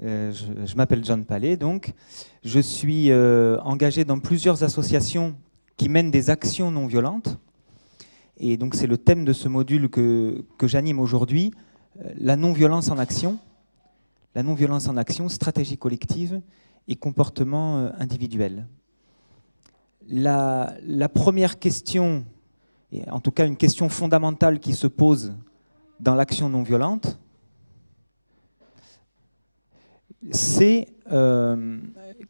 Je m'appelle John Palais, donc. Je suis engagé dans plusieurs associations qui mènent des actions non violentes. Et donc c'est le thème de ce module que j'anime aujourd'hui, la non-violence en action. La non-violence en action, stratégie collective et comportement individuel. La première question, et en tout cas une question fondamentale qui se pose dans l'action non violente, c'est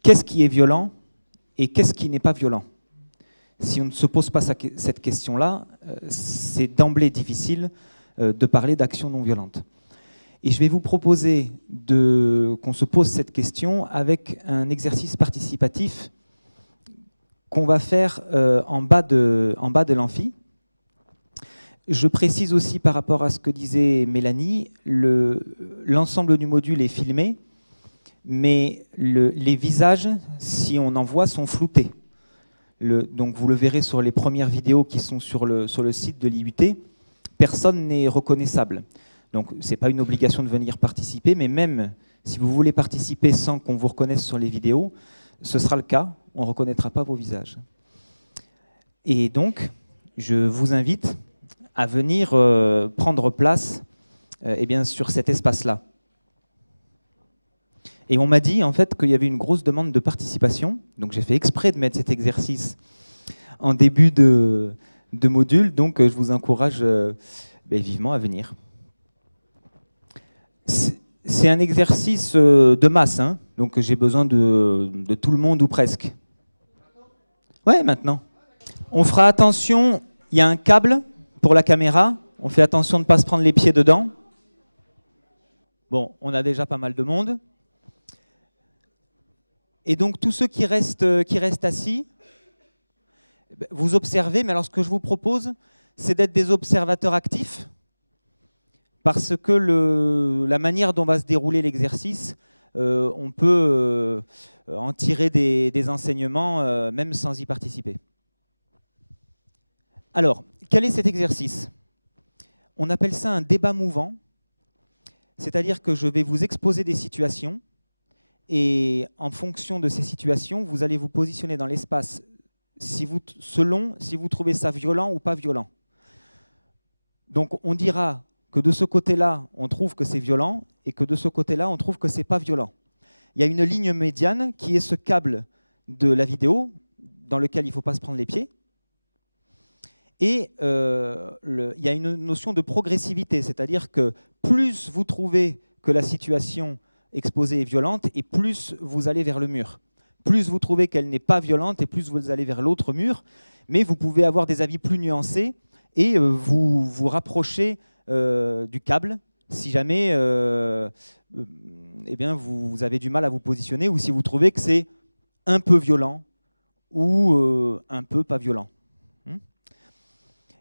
qu'est-ce qui est violent et qu'est-ce qui n'est pas violent. Si on ne se pose pas cette question-là, c'est d'emblée difficile de parler d'action non violente. Et je vais vous proposer qu'on se pose cette question avec un exercice participatif qu'on va faire en bas de l'amphi. Je précise aussi par rapport à ce que disait Mélanie, l'ensemble du module est filmé, mais les visages, si on en voit, sont floutés. Donc vous le verrez sur les premières vidéos qui sont sur le site de l'IUT, personne n'est reconnaissable. Donc ce n'est pas une obligation de venir participer, mais même si vous voulez participer sans qu'on vous reconnaisse sur les vidéos, ce sera le cas, on ne reconnaîtra pas vos visages. Et donc, je vous invite à venir prendre place sur cet espace-là. Et on m'a dit en fait qu'il y avait une grosse demande de participation, donc j'ai fait exprès de mettre cet exercice en début de module, donc je vous encourage vivement à venir. C'est un exercice de masse, hein, donc j'ai besoin de tout le monde ou presque. Ouais, maintenant. On fera attention, il y a un câble pour la caméra, on fait attention de ne pas se prendre les pieds dedans. Bon, on a déjà pas mal de monde. Et donc tous ceux qui restent assis, vous observez, mais alors ce que je vous propose, c'est d'être des observateurs actifs, parce que la manière dont va se dérouler l'exercice, on peut en tirer des enseignements, même sans y participer. Alors, quel est cet exercice? On appelle ça un débat mouvant, c'est-à-dire que je vais vous exposer des situations, et en fonction de ces situations, vous allez vous positionner dans l'espace selon si vous trouvez ça violent ou pas violent. Donc on dira que de ce côté-là, on trouve que c'est violent, et que de ce côté-là, on trouve que c'est pas violent. Il y a une ligne médiane qui est ce câble de la vidéo, dans lequel il ne faut pas se prendre les pieds. Et il y a une notion de progressivité, c'est-à-dire que plus vous trouvez que la situation exposée est violente, et plus vous allez vers le mur. Plus vous trouvez qu'elle n'est pas violente, et plus vous allez vers l'autre mur. Mais vous pouvez avoir des avis plus nuancés, et vous vous rapprochez du câble, si jamais vous avez du mal à vous positionner, ou si vous trouvez que c'est un peu violent, ou un peu pas violent.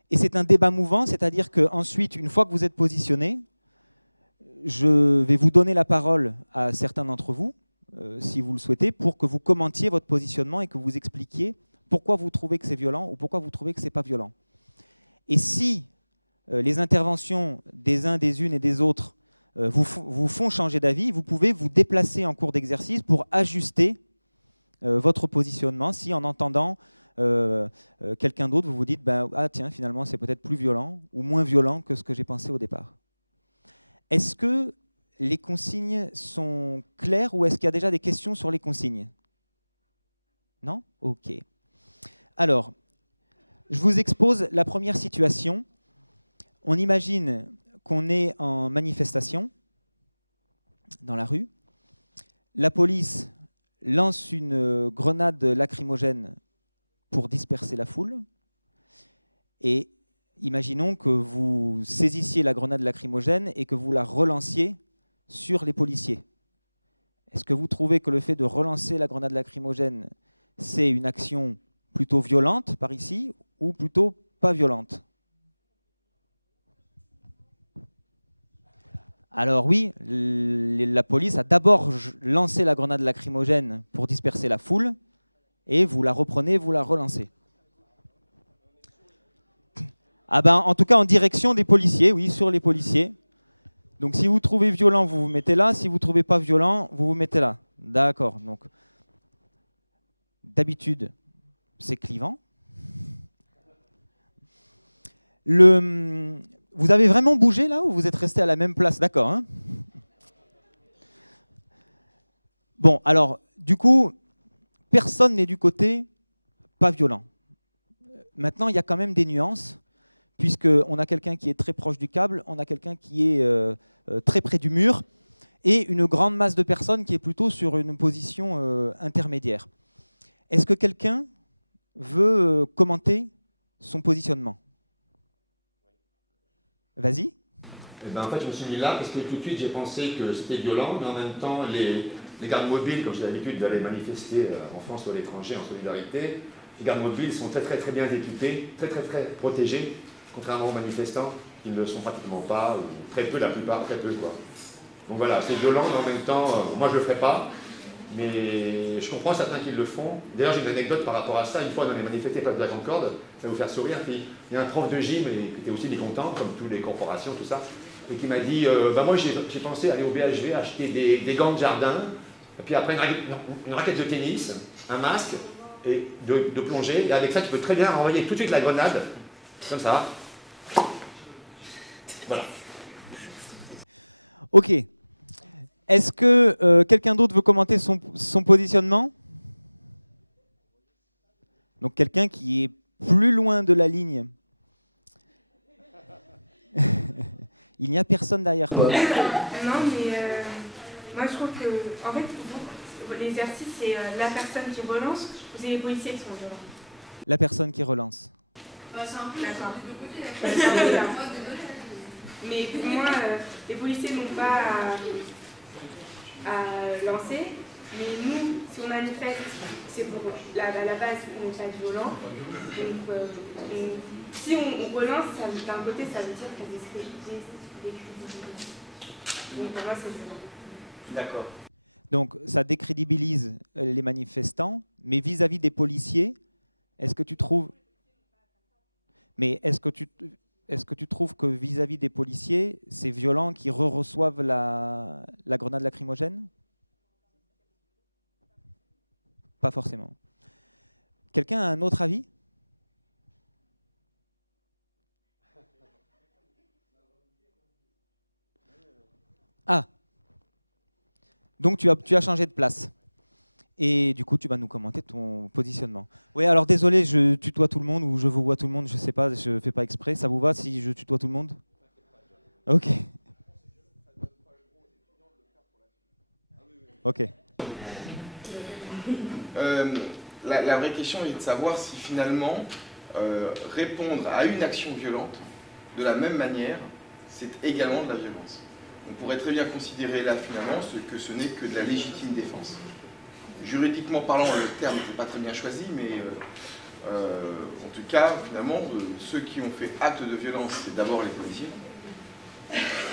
Et c'est un débat mouvant, c'est-à-dire qu'ensuite, une fois que vous êtes positionné, je vais vous donner la parole à certains d'entre vous, si vous le souhaitez, pour que vous commentiez votre positionnement et que vous expliquiez pourquoi vous trouvez que c'est violent ou pourquoi vous trouvez que ce n'est pas violent. Et si les interventions des uns, des unes et des autres vous font changer d'avis, vous pouvez vous déplacer en cours d'exercice pour ajuster votre positionnement. Si en entendant quelqu'un d'autre, vous vous dites ah tiens, finalement c'est peut-être plus violent ou moins violent que ce que j'ai pensé au départ. Est-ce que les consignes sont claires ou est-ce qu'il y a déjà des questions sur les consignes? Non? Ok. Alors, je vous expose la première situation. On imagine qu'on est en manifestation dans la rue. La police lance une grenade lacrymogène pour disperser la foule. Et imaginons que vous saisissiez la grenade lacrymogène et que vous la relanciez sur les policiers. Est-ce que vous trouvez que le fait de relancer la grenade lacrymogène, c'est une action plutôt violente par ici ou plutôt pas violente? Alors oui, la police a d'abord lancé la grenade lacrymogène pour disperser la foule et vous la reprenez, vous la relancez. Ah ben, en tout cas en direction des policiers, oui, sur les policiers. Donc si vous trouvez violent, vous vous mettez là. Si vous ne trouvez pas violent, vous vous mettez là. D'accord. Donc d'habitude, c'est clivant. Vous avez vraiment bougé là ou vous êtes resté à la même place? D'accord. Hein? Bon, alors, du coup, personne n'est du côté pas violent. Maintenant, il y a quand même des nuances, puisqu'on a quelqu'un qui est très proche du câble, on a quelqu'un qui est très près du mur, et une grande masse de personnes qui est plutôt sur une position intermédiaire. Est-ce que quelqu'un veut commenter son positionnement? Vas-y. Eh ben, en fait, je me suis mis là parce que tout de suite, j'ai pensé que c'était violent, mais en même temps, les gardes mobiles, comme j'ai l'habitude d'aller manifester en France ou à l'étranger en solidarité, les gardes mobiles sont très bien équipés, très protégés, contrairement aux manifestants qui ne le sont pratiquement pas, ou très peu, la plupart, très peu, quoi. Donc voilà, c'est violent, mais en même temps, moi je ne le ferai pas, mais je comprends certains qui le font. D'ailleurs, j'ai une anecdote par rapport à ça. Une fois, dans les manifestés place de la Concorde, ça va vous faire sourire, puis il y a un prof de gym qui était aussi mécontent, comme toutes les corporations, tout ça, et qui m'a dit bah moi j'ai pensé aller au BHV acheter des gants de jardin, et puis après une raquette de tennis, un masque et de plongée, et avec ça tu peux très bien renvoyer tout de suite la grenade, comme ça. Voilà. Ok. Est-ce que quelqu'un d'autre veut commenter son positionnement? Donc quelqu'un qui est plus loin de la ligne. Il n'y a personne derrière toi. Non, mais moi je trouve que, en fait, l'exercice, c'est la personne qui relance, ou c'est les policiers qui sont violents? La personne qui relance. C'est un peu d'accord. Mais pour moi, les policiers n'ont pas à lancer, mais nous, si on manifeste, c'est pour à la base, on n'est pas violent. Donc, si on relance, d'un côté, ça veut dire qu'on décrédibilise. Donc pour moi, c'est violent. D'accord. Donc ça décrédibilise les manifestants, mais vis-à-vis des policiers, est-ce que tu trouves... Mais est-ce que tu trouves que vis-à-vis des policiers, c'est violent qu'ils reçoivent la grenade lacrymogène? Pas forcément. Quelqu'un a un autre avis? Ah. Donc tu as changé de place. Et du coup, tu vas nous commenter ton positionnement. Oui, alors désolé, je tutoie tout le monde ou je vous vois tout le monde, je ne sais pas, je ne fais pas exprès. Ça vous va si je tutoie tout le monde? Ok. Ok. La vraie question est de savoir si finalement répondre à une action violente de la même manière, c'est également de la violence. On pourrait très bien considérer là finalement que ce n'est que de la légitime défense. Juridiquement parlant, le terme n'était pas très bien choisi, mais en tout cas, finalement, ceux qui ont fait acte de violence, c'est d'abord les policiers.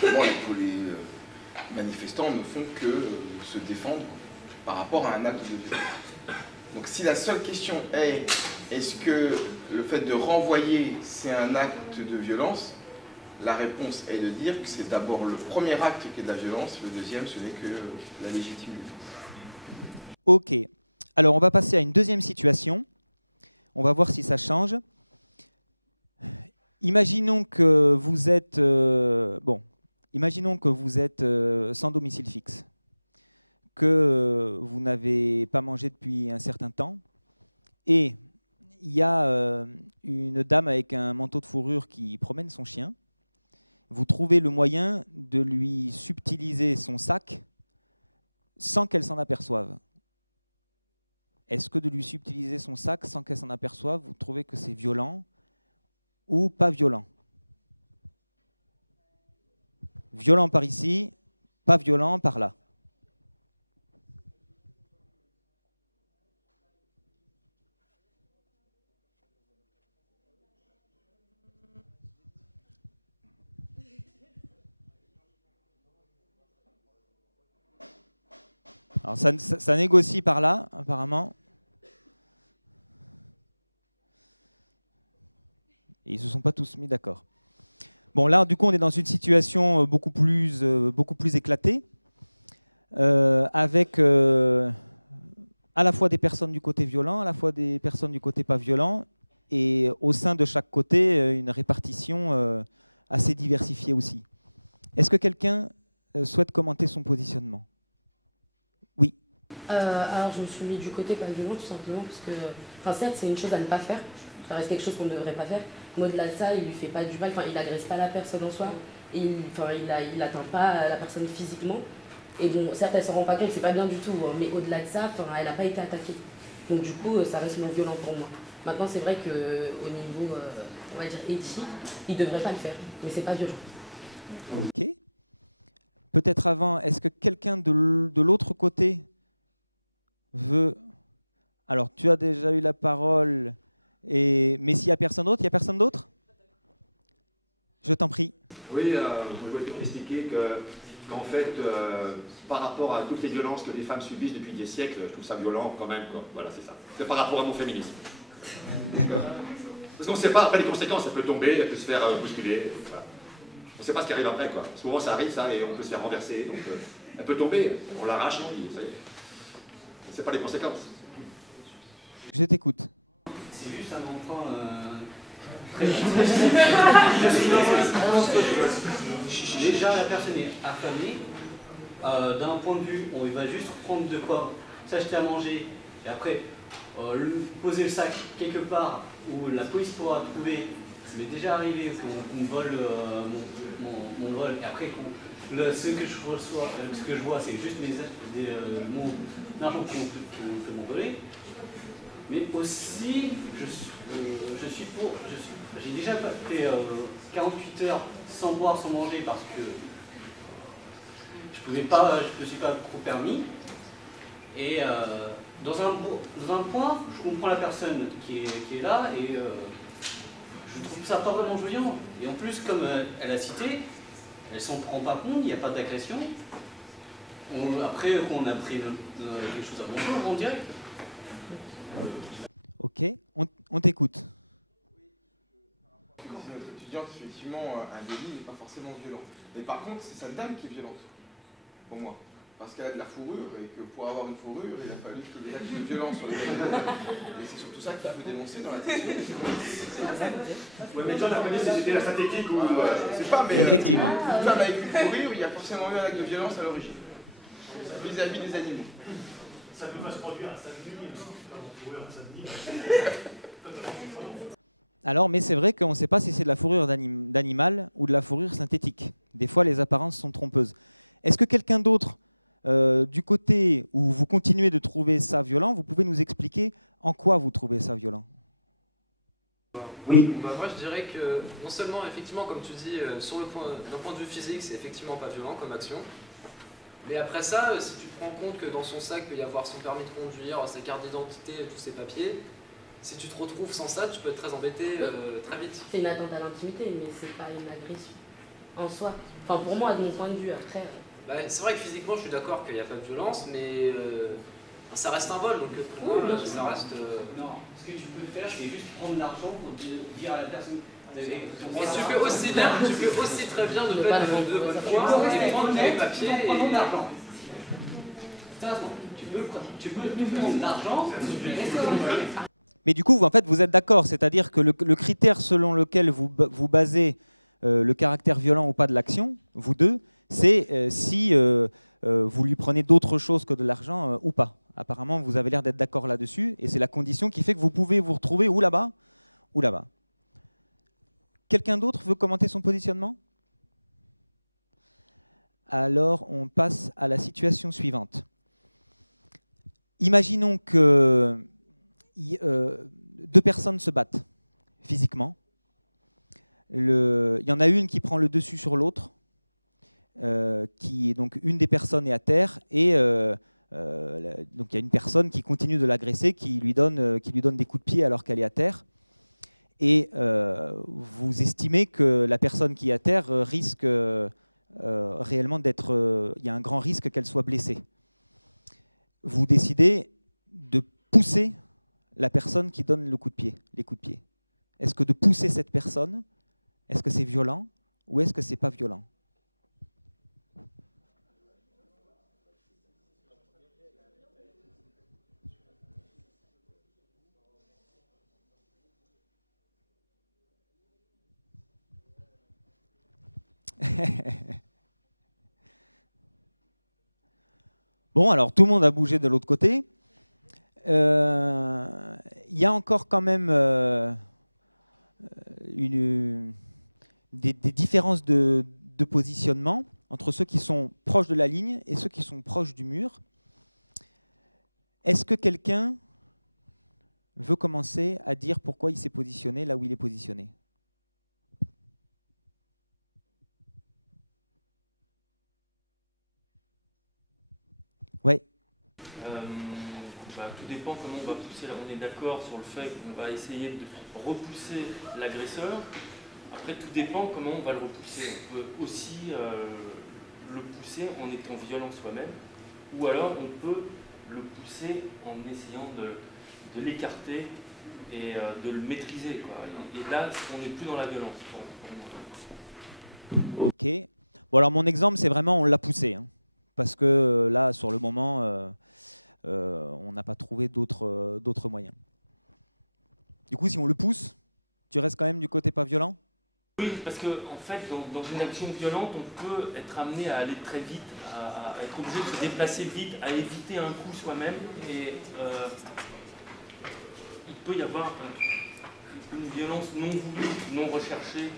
Les manifestants ne font que se défendre par rapport à un acte de violence. Donc si la seule question est, est-ce que le fait de renvoyer, c'est un acte de violence, la réponse est de dire que c'est d'abord le premier acte qui est de la violence, le deuxième, ce n'est que la légitime défense. Ok. Alors, on va passer à une deuxième situation. On va voir si ça change. Imaginons que vous êtes, sans domicile fixe, que vous n'avez pas mangé depuis un certain temps, et il y a une dame avec un manteau de fourrure qui promène son chien. Vous trouvez le moyen de lui subtiliser son sac sans qu'elle s'en aperçoive. Est-ce que de lui subtiliser son sac sans qu'elle s'en aperçoive, vous trouvez que c'est violent ou pas violent? Violent par ici, pas violent par là. Alors ça négocie par là, apparemment. Et ils ne se sont pas tous mis d'accord. Bon, là, du coup, on est dans une situation beaucoup plus éclatée, avec à la fois des personnes du côté violent, à la fois des personnes du côté pas violent, et au sein de chaque côté, une répartition assez diversifiée aussi. Est-ce que quelqu'un souhaite commenter son positionnement? Oui. Alors, je me suis mis du côté pas violent, tout simplement, parce que, enfin, certes, c'est une chose à ne pas faire, ça reste quelque chose qu'on ne devrait pas faire, mais au-delà de ça, il lui fait pas du mal, enfin, il agresse pas la personne en soi, il atteint pas la personne physiquement. Et bon, certes, elle ne s'en rend pas compte, c'est pas bien du tout, hein, mais au-delà de ça, elle n'a pas été attaquée. Donc du coup, ça reste non violent pour moi. Maintenant, c'est vrai qu'au niveau, on va dire, éthique, il ne devrait pas le faire, mais c'est pas violent. Ok. Peut-être avant, est-ce que quelqu'un de l'autre côté veut... Alors, tu as déjà eu la parole, mais s'il n'y a personne d'autre, il n'y a personne d'autre? Je t'en prie. Oui, je voulais expliquer qu'en fait, par rapport à toutes les violences que les femmes subissent depuis des siècles, je trouve ça violent quand même, quoi. Voilà, c'est ça. C'est par rapport à mon féminisme. Parce qu'on ne sait pas, après les conséquences, elle peut tomber, elle peut se faire bousculer. Voilà. On ne sait pas ce qui arrive après, quoi. Souvent ça arrive, ça, et on peut se faire renverser. Donc, elle peut tomber, on l'arrache, on dit, ça y est. On ne sait pas les conséquences. Je t'écoute. C'est juste un emprunt très Déjà, la personne est affamée. D'un point de vue, on va juste prendre de quoi s'acheter à manger et après poser le sac quelque part où la police pourra trouver. Ça m'est déjà arrivé qu'on me vole mon vol et après ce que je reçois, ce que je vois, c'est juste mon argent qu'on peut m'en voler. Mais aussi, j'ai déjà fait 48 heures sans boire, sans manger parce que je me suis pas trop permis. Et dans un point, je comprends la personne qui est là et je trouve ça pas vraiment joyant. Et en plus, comme elle a cité, elle s'en prend pas compte, il n'y a pas d'agression. Après, on a pris quelque chose à manger en direct. Ok, on t'écoute. Si notre étudiante, effectivement, un délit n'est pas forcément violent. Mais par contre, c'est sa dame qui est violente, pour moi. Parce qu'elle a de la fourrure et que pour avoir une fourrure, il a fallu qu'il y ait des actes de violence sur les animaux. Et c'est surtout ça qu'il faut dénoncer dans la question. Ouais, mais John a connu si c'était la synthétique ou... C'est pas, mais Effectivement. Une femme avec une fourrure, il y a forcément eu un acte de violence à l'origine. Vis-à-vis des animaux. Ça peut pas se produire à Saint-Denis, comme on pourrait à Saint-Denis. Alors, mais c'est vrai qu'on ne sait pas si c'est de la fourrure d'animal ou de la fourrure synthétique. Des fois, les apparences sont trompeuses. Est-ce que quelqu'un d'autre, du côté où vous continuez de trouver ça violent, vous pouvez nous expliquer en quoi vous trouvez ça violent? Oui. Moi, je dirais que non seulement, effectivement, comme tu dis, d'un point de vue physique, c'est effectivement pas violent comme action. Mais après ça, si tu te rends compte que dans son sac, il peut y avoir son permis de conduire, sa carte d'identité, tous ses papiers, si tu te retrouves sans ça, tu peux être très embêté très vite. C'est une atteinte à l'intimité, mais c'est pas une agression en soi. Enfin, pour moi, de mon point de vue, après... C'est vrai que physiquement, je suis d'accord qu'il n'y a pas de violence, mais ça reste un vol, donc pour moi, ça reste... Non, ce que tu peux faire, c'est juste prendre l'argent pour dire à la personne... Et tu peux aussi très bien ne pas être de bonne foi et prendre les papiers et... Prendre l'argent. Tu peux prendre l'argent, Mais du coup, en fait, vous êtes d'accord, c'est-à-dire que le critère selon lequel vous basez le caractère violent ou pas de l'action, vous deux, c'est si vous lui prenez d'autres choses que de l'argent ou pas. Apparemment, vous avez l'air d'être d'accord là-dessus, et c'est la condition qui fait que vous pouvez vous retrouver ou là-bas, ou là-bas. Quelqu'un d'autre veut commenter son positionnement? Alors, on passe à la situation suivante. Imaginons que deux personnes se battent physiquement. Il y en a une qui prend le dessus sur l'autre, qui est donc une des personnes est à terre, et donc il y a une personne qui continue de l'agresser, qui lui donne des coups de pied alors qu'elle est à terre. Et vous estimez que la personne qui est à terre risque réellement d'être... il y a un grand risque qu'elle soit blessée. Vous décidez de pousser la personne qui donne le coup de pied, les coups de pied. Est-ce que de pousser cette personne, est-ce que c'est violent ou est-ce que c'est pas violent? Bon, alors tout le monde a bougé de l'autre côté. Il y a encore quand même des différences de positionnement entre ceux qui sont proches de la ligne et ceux qui sont proches du mur. Est-ce que quelqu'un veut commencer à dire pourquoi il s'est positionné là où il est positionné? Ouais. Tout dépend comment on va pousser. On est d'accord sur le fait qu'on va essayer de repousser l'agresseur. Après, tout dépend comment on va le repousser. On peut aussi le pousser en étant violent soi-même, ou alors on peut le pousser en essayant de l'écarter et de le maîtriser, quoi. Et là, on n'est plus dans la violence. Ok. Bon, alors mon exemple, c'est vraiment on l'a poussé, hein, parce que là, sur le moment, on n'a pas trouvé d'autres moyens. Du coup, si on le pousse, tu restes quand même du côté pas violent? Oui, parce que en fait, dans une action violente, on peut être amené à aller très vite, à être obligé de se déplacer vite, à éviter un coup soi-même, et il peut y avoir une violence non voulue, non recherchée,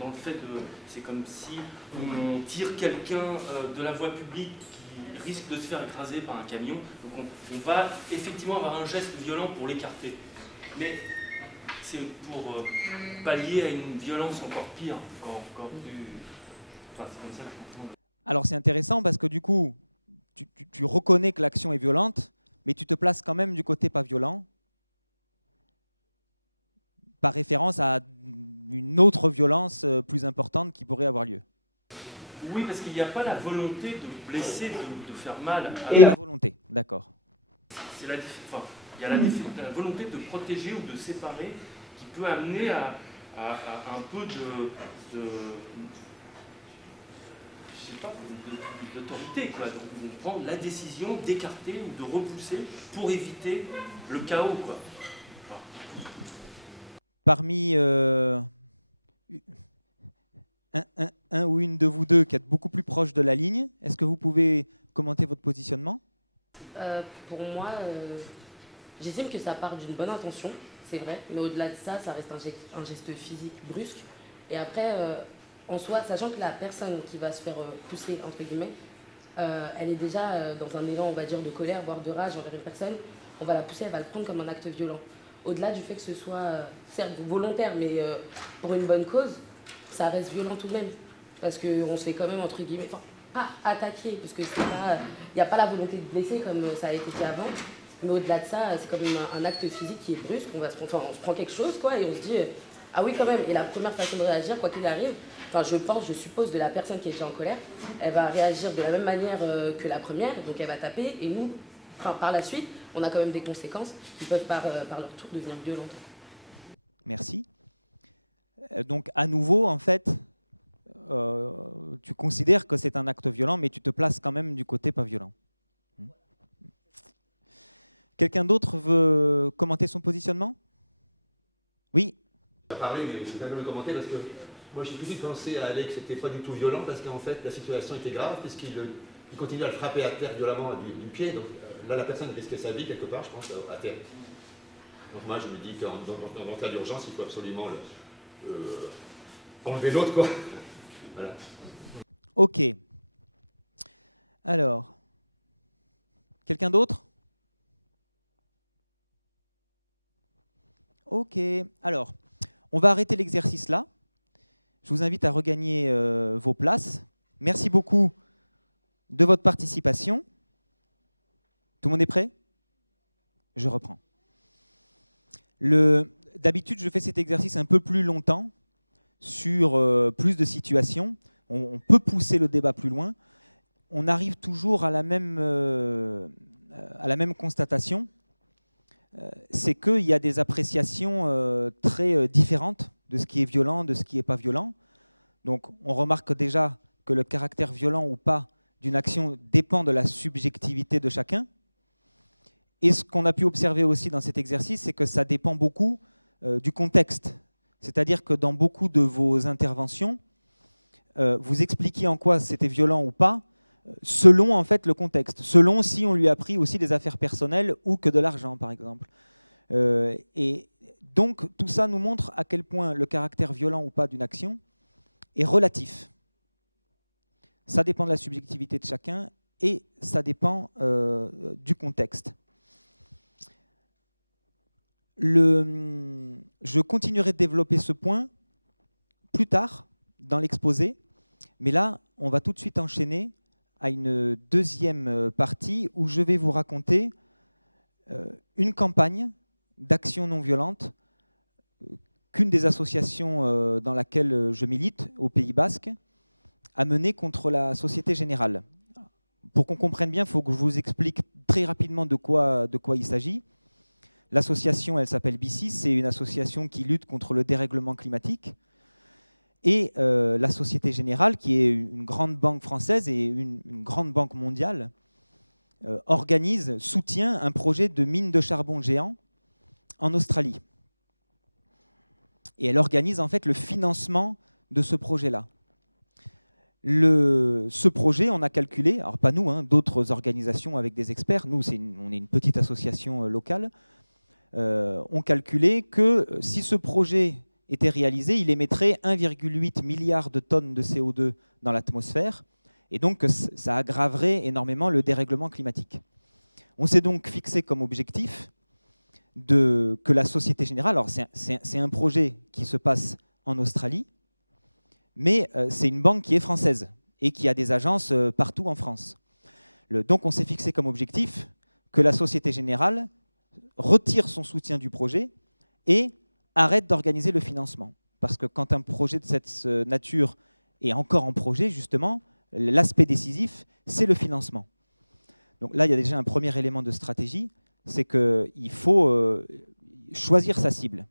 dans le fait de... C'est comme si on tire quelqu'un de la voie publique qui risque de se faire écraser par un camion. Donc on va effectivement avoir un geste violent pour l'écarter. Mais c'est pour pallier à une violence encore pire, encore plus... Enfin, c'est comme ça que je comprends. Alors c'est intéressant parce que du coup, tu reconnais que l'action est violente, mais tu te places quand même du côté pas violent, par référence à une autre violence plus importante qui pourrait avoir lieu. Oui, parce qu'il n'y a pas la volonté de blesser, de faire mal. Et la volonté, d'accord. C'est il y a la volonté de protéger ou de séparer qui peut amener à un peu d'autorité, quoi. Donc on prend la décision d'écarter ou de repousser pour éviter le chaos, quoi. Parmi un ou une de vous deux qui êtes beaucoup plus proche de la ligne, est-ce que vous pouvez commenter votre positionnement? Pour moi, j'estime que ça part d'une bonne intention, c'est vrai, mais au-delà de ça, ça reste un geste physique brusque. Et après, en soi, sachant que la personne qui va se faire pousser, entre guillemets, elle est déjà dans un élan, on va dire, de colère, voire de rage envers une personne, on va la pousser, elle va le prendre comme un acte violent. Au-delà du fait que ce soit, certes, volontaire, mais pour une bonne cause, ça reste violent tout de même. Parce qu'on se fait quand même, entre guillemets, enfin, pas attaquer, parce qu'il n'y a pas la volonté de blesser comme ça a été dit avant. Mais au-delà de ça, c'est quand même un acte physique qui est brusque. On se prend quelque chose, quoi, et on se dit, ah oui, quand même. Et la première façon de réagir, quoi qu'il arrive, enfin, je suppose, de la personne qui est déjà en colère, elle va réagir de la même manière que la première, donc elle va taper, et nous, enfin, par la suite, on a quand même des conséquences qui peuvent par leur tour devenir violentes. Merci. Donc à nouveau, en fait, tu considères que c'est un acte violent, mais tu te places quand même du côté pas violent. Quelqu'un d'autre veut commenter son positionnement? Oui. Je vais parler, mais je vais quand même le commenter parce que moi j'ai tout de suite pensé à Alex que c'était pas du tout violent parce qu'en fait la situation était grave puisqu'il continue à le frapper à terre violemment du pied. Donc là la personne risquait sa vie quelque part, je pense, à terre. Donc moi je me dis que dans cas d'urgence il faut absolument enlever l'autre, quoi. Voilà. Ok. Alors, quelqu'un d'autre? Ok. Alors, on va arrêter l'exercice là. Je vous invite à regagner vos places. Merci beaucoup de votre participation. Tout le monde est prêt? Je reprends. D'habitude, je fais cet exercice un peu plus longtemps, sur plus de situations. On peut pousser le débat plus loin. On arrive toujours à la même constatation. C'est qu'il y a des appréciations très différentes de ce qui est violent, de ce qui n'est pas violent. Donc on remarque déjà que le caractère violent ou pas d'une action dépend de la subjectivité de chacun. Et ce qu'on a pu observer aussi dans cet exercice, c'est que ça dépend beaucoup du contexte. C'est-à-dire que dans beaucoup de vos interventions, vous expliquiez en quoi c'était violent ou pas, selon en fait le contexte, selon si on lui a pris aussi des affaires personnelles ou que de l'argent, par exemple. Et donc tout ça nous montre à quel point le caractère violent ou pas d'une action est relatif. Ça dépend de la subjectivité de chacun et ça dépend du contexte. Je continuerai de développer ce point plus tard dans l'exposé, mais là, on va tout de suite enchaîner à une deuxième partie où je vais vous raconter une campagne d'action non violente qu'une des associations dans laquelle je milite, au Pays Basque, a menée contre la Société Générale. Pour qu'on comprenne bien, il faut que je vous explique très rapidement de quoi il s'agit. L'association, elle s'appelle BICIS, c'est une association qui lutte contre le dérèglement climatique. Et la Société Générale, qui est une grande banque française et une grande banque mondiale, soutient un projet de mine de charbon géant en Australie. Et elle organise en fait le financement de ce projet-là. Ce projet, on a calculé, alors pas nous, hein, d'autres organisations avec des experts, nous on est une petite association locale, ont calculé que si ce projet était réalisé, il émettrait 1,8 milliard de tonnes de CO2 dans l'atmosphère, et donc ça aggraverait énormément le dérèglement climatique. On s'est donc fixé comme objectif que la Société Générale, alors c'est un projet qui se passe en Australie, mais c'est une banque qui est française et qui a des agences partout en France. Donc on s'est fixé comme objectif que la Société Générale retire son soutien du projet et arrête d'organiser le financement. Parce que quand un projet de cette nature est encore en projet, justement, l'aspect décisif, c'est le financement. Donc là, il y a déjà un premier élément de stratégie, c'est qu'il faut choisir sa cible.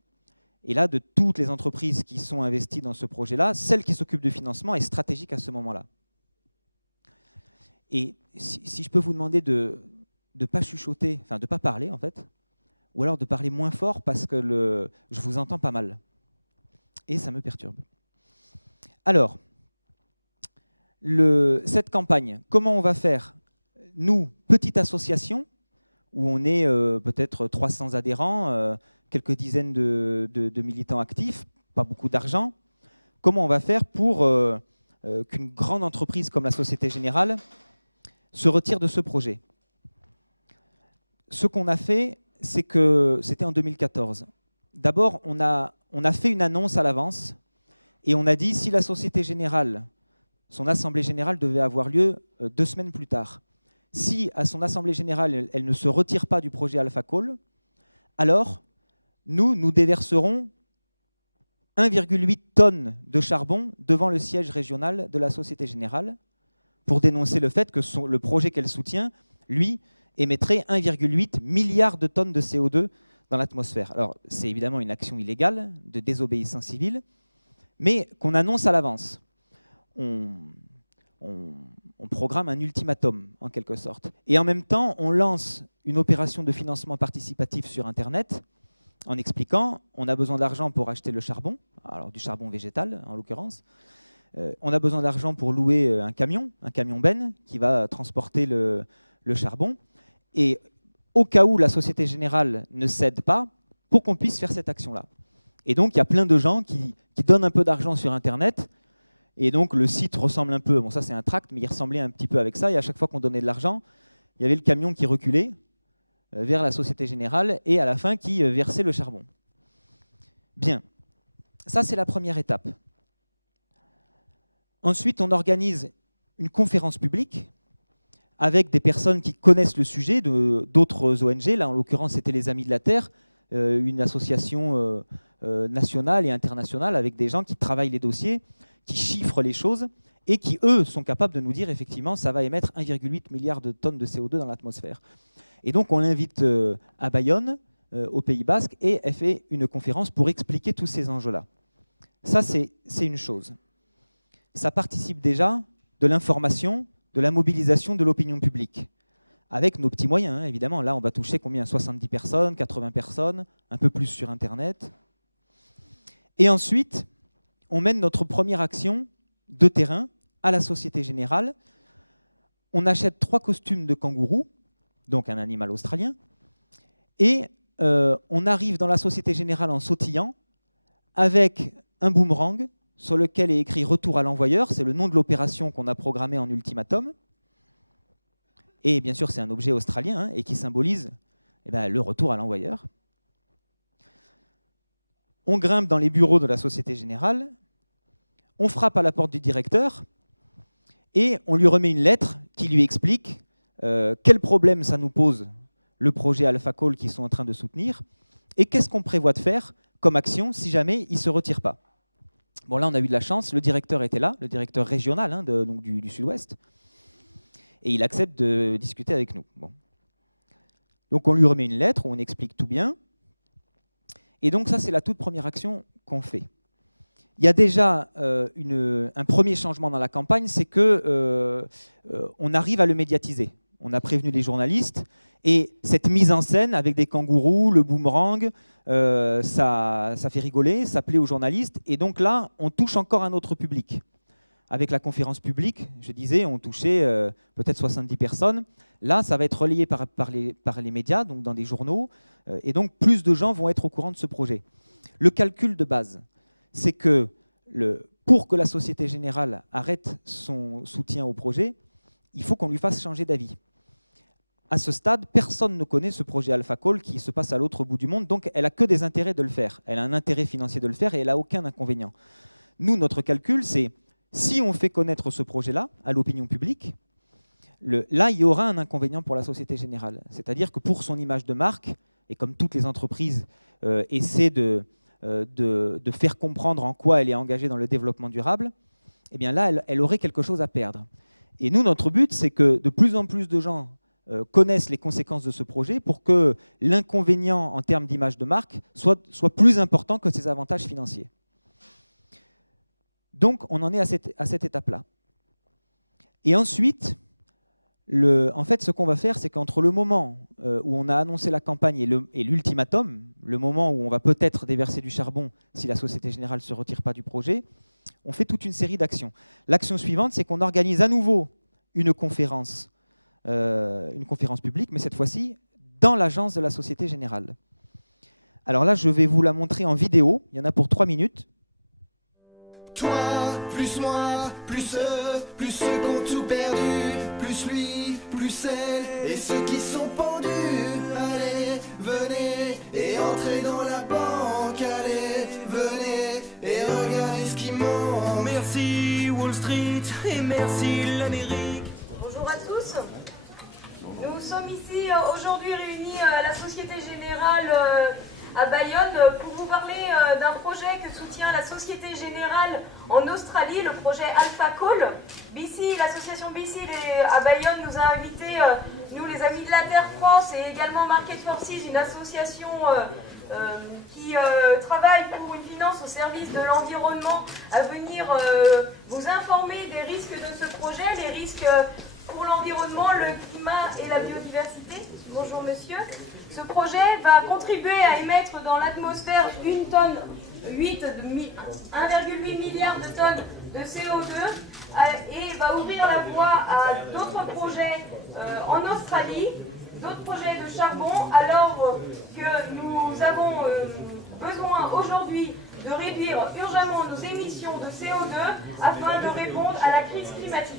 Et là, de toutes les entreprises qui sont investies dans ce projet-là, celle qui s'occupe du financement est stratégique à ce moment-là. Et si je peux vous demander de ne pas chuchoter, enfin de ne pas parler en fait, ou alors de parler moins fort parce que je vous entends pas mal. Et ça me perturbe. Alors, cette campagne, comment on va faire? Nous, petite association, où on est peut-être 300 adhérents, quelques dizaines de militants actifs, pas beaucoup d'argent. Comment on va faire pour qu'une grande entreprise comme la Société Générale se retire de ce projet? Ce qu'on a fait, c'est que c'était en 2014. D'abord, on a fait une annonce à l'avance et on a dit si la Société Générale, son assemblée générale devait avoir lieu 2 semaines plus tard, si à son assemblée générale, elle ne se retire pas du projet AlphaCall, alors nous déverserons 1,8 tonnes de charbon devant le siège régional de la Société Générale pour dénoncer le fait que le projet qu'elle soutient, lui, émettrait 1,8 milliard de tonnes de CO2 dans l'atmosphère. Alors, c'est évidemment une action illégale de désobéissance civile, mais qu'on annonce à l'avance. On programme un ultimatum, en quelque sorte. Et en même temps, on lance une opération de financement participatif sur Internet en expliquant on a besoin d'argent pour acheter le charbon, alors du charbon végétal en l'occurrence. On a besoin d'argent pour louer un camion benne qui va transporter le charbon. Et au cas où la Société Générale ne cède pas, pour qu'on puisse faire cette action-là. Et donc, il y a plein de gens qui donnent un peu d'argent sur Internet. Et donc, le site ressemble un peu, bon ça c'est un tract, mais il ressemblait un petit peu avec ça. Et à chaque fois qu'on donnait de l'argent, il y avait le camion qui reculait vers la Société Générale et à la fin qui versait le charbon. Bien, ça c'est la première étape. Ensuite, on organise une conférence publique avec des personnes qui connaissent le sujet, d'autres ONG. Là, en l'occurrence, c'était les Amis de la Terre, une association nationale et internationale avec des gens qui travaillent les dossiers, qui chiffrent les choses et qui, eux, sont capables de nous dire, effectivement, ça va émettre 1,8 milliard de tonnes de CO2 dans l'atmosphère. Et donc, on l'invite à Bayonne, au Pays Basque, et elle fait une conférence pour expliquer tous ces enjeux-là. Ça, c'est une chose. ça participe déjà de l'information, de la mobilisation de l'opinion publique. Avec nos petits moyens, hein, évidemment. Là, on va toucher combien? 70 personnes, 80 personnes, un peu plus sur Internet. Et ensuite, on mène notre première action de terrain à la Société Générale. On achète 3 costumes de kangourou, donc un animal australien, et on arrive dans la Société Générale en sautillant avec un boomerang sur lequel est écrit « Retour à l'envoyeur », c'est le nom de l'opération qu'on a programmée en ultimatum. Et bien sûr, c'est un objet australien hein, et qui symbolise le retour à l'envoyeur. On grimpe dans les bureaux de la Société Générale, on frappe à la porte du directeur et on lui remet une lettre qui lui explique quel problème ça nous pose, le projet AlphaCall qu'ils sont en train de soutenir, et qu'est-ce qu'on prévoit de faire comme action si jamais il ne se retire pas. Bon, là, on a eu de la chance, le directeur était là, le directeur régional hein, donc du Sud-Ouest, et il accepte de discuter avec nous. Bon. Donc on lui remet une lettre où on explique tout bien. Et donc ça, c'est la toute première action qu'on fait. Il y a déjà un premier changement dans la campagne, c'est qu'on arrive à le médiatiser. On a prévenu les journalistes, et cette mise en scène avec des kangourous, le boomerang, ça fait rigoler, ça plaît aux journalistes. Et donc là, on touche encore un autre public. Avec la conférence publique, je disais, on touchait peut-être 70 personnes. Là, ça va être relayé par les médias, donc dans des journaux, et donc plus de gens vont être au courant de ce projet. Le calcul de base, c'est que pour que la Société Générale arrête son soutien au projet, il faut qu'on lui fasse changer d'avis. À ce stade, personne ne connaît ce projet AlphaCall qui se passe à l'autre bout du monde, donc elle n'a que des intérêts de le faire. Elle a un intérêt financier de le faire et elle n'a aucun inconvénient. Nous, notre calcul, c'est si on fait connaître ce projet-là à l'opinion publique, là, il y aura un inconvénient pour la Société Générale. C'est-à-dire que pour son image de marque, et comme toutes les entreprises essaient de faire comprendre en quoi elle est engagée dans le développement durable, eh bien là, elle aurait quelque chose à perdre. Et nous, notre but, c'est que de plus en plus de gens connaissent les conséquences de ce projet pour que l'inconvénient en termes d'image de marque soit plus important que ses avantages financiers. Donc, on en est à cette étape-là. Et ensuite, en fait, ce qu'on va faire, c'est qu'entre le moment où on a annoncé la campagne et l'ultimatum, le moment où on va peut-être déverser du charbon si la Société Générale ne se retire pas du projet, on fait toute une série d'actions. L'action suivante, c'est qu'on organise à nouveau une conférence publique, mais cette fois-ci dans l'agence de la Société Générale. Alors là, je vais vous la montrer en vidéo. Il y en a pour 3 minutes. Toi, plus moi, plus ceux qui ont tout perdu, plus lui, plus elle, et ceux qui sont pendus. Allez, venez et entrez dans la banque. Allez, venez et regardez ce qui manque. Merci Wall Street et merci l'Amérique. Bonjour à tous. Nous sommes ici aujourd'hui réunis à la Société Générale à Bayonne pour vous parler d'un projet que soutient la Société Générale en Australie, le projet AlphaCall. BC, l'association BC à Bayonne nous a invités, nous les Amis de la Terre France et également Market Forces, une association qui travaille pour une finance au service de l'environnement, à venir vous informer des risques de ce projet, les risques pour l'environnement, le climat et la biodiversité. Bonjour monsieur. Ce projet va contribuer à émettre dans l'atmosphère 1,8 milliard de tonnes de CO2 et va ouvrir la voie à d'autres projets en Australie, d'autres projets de charbon, alors que nous avons besoin aujourd'hui de réduire urgemment nos émissions de CO2 afin de répondre à la crise climatique.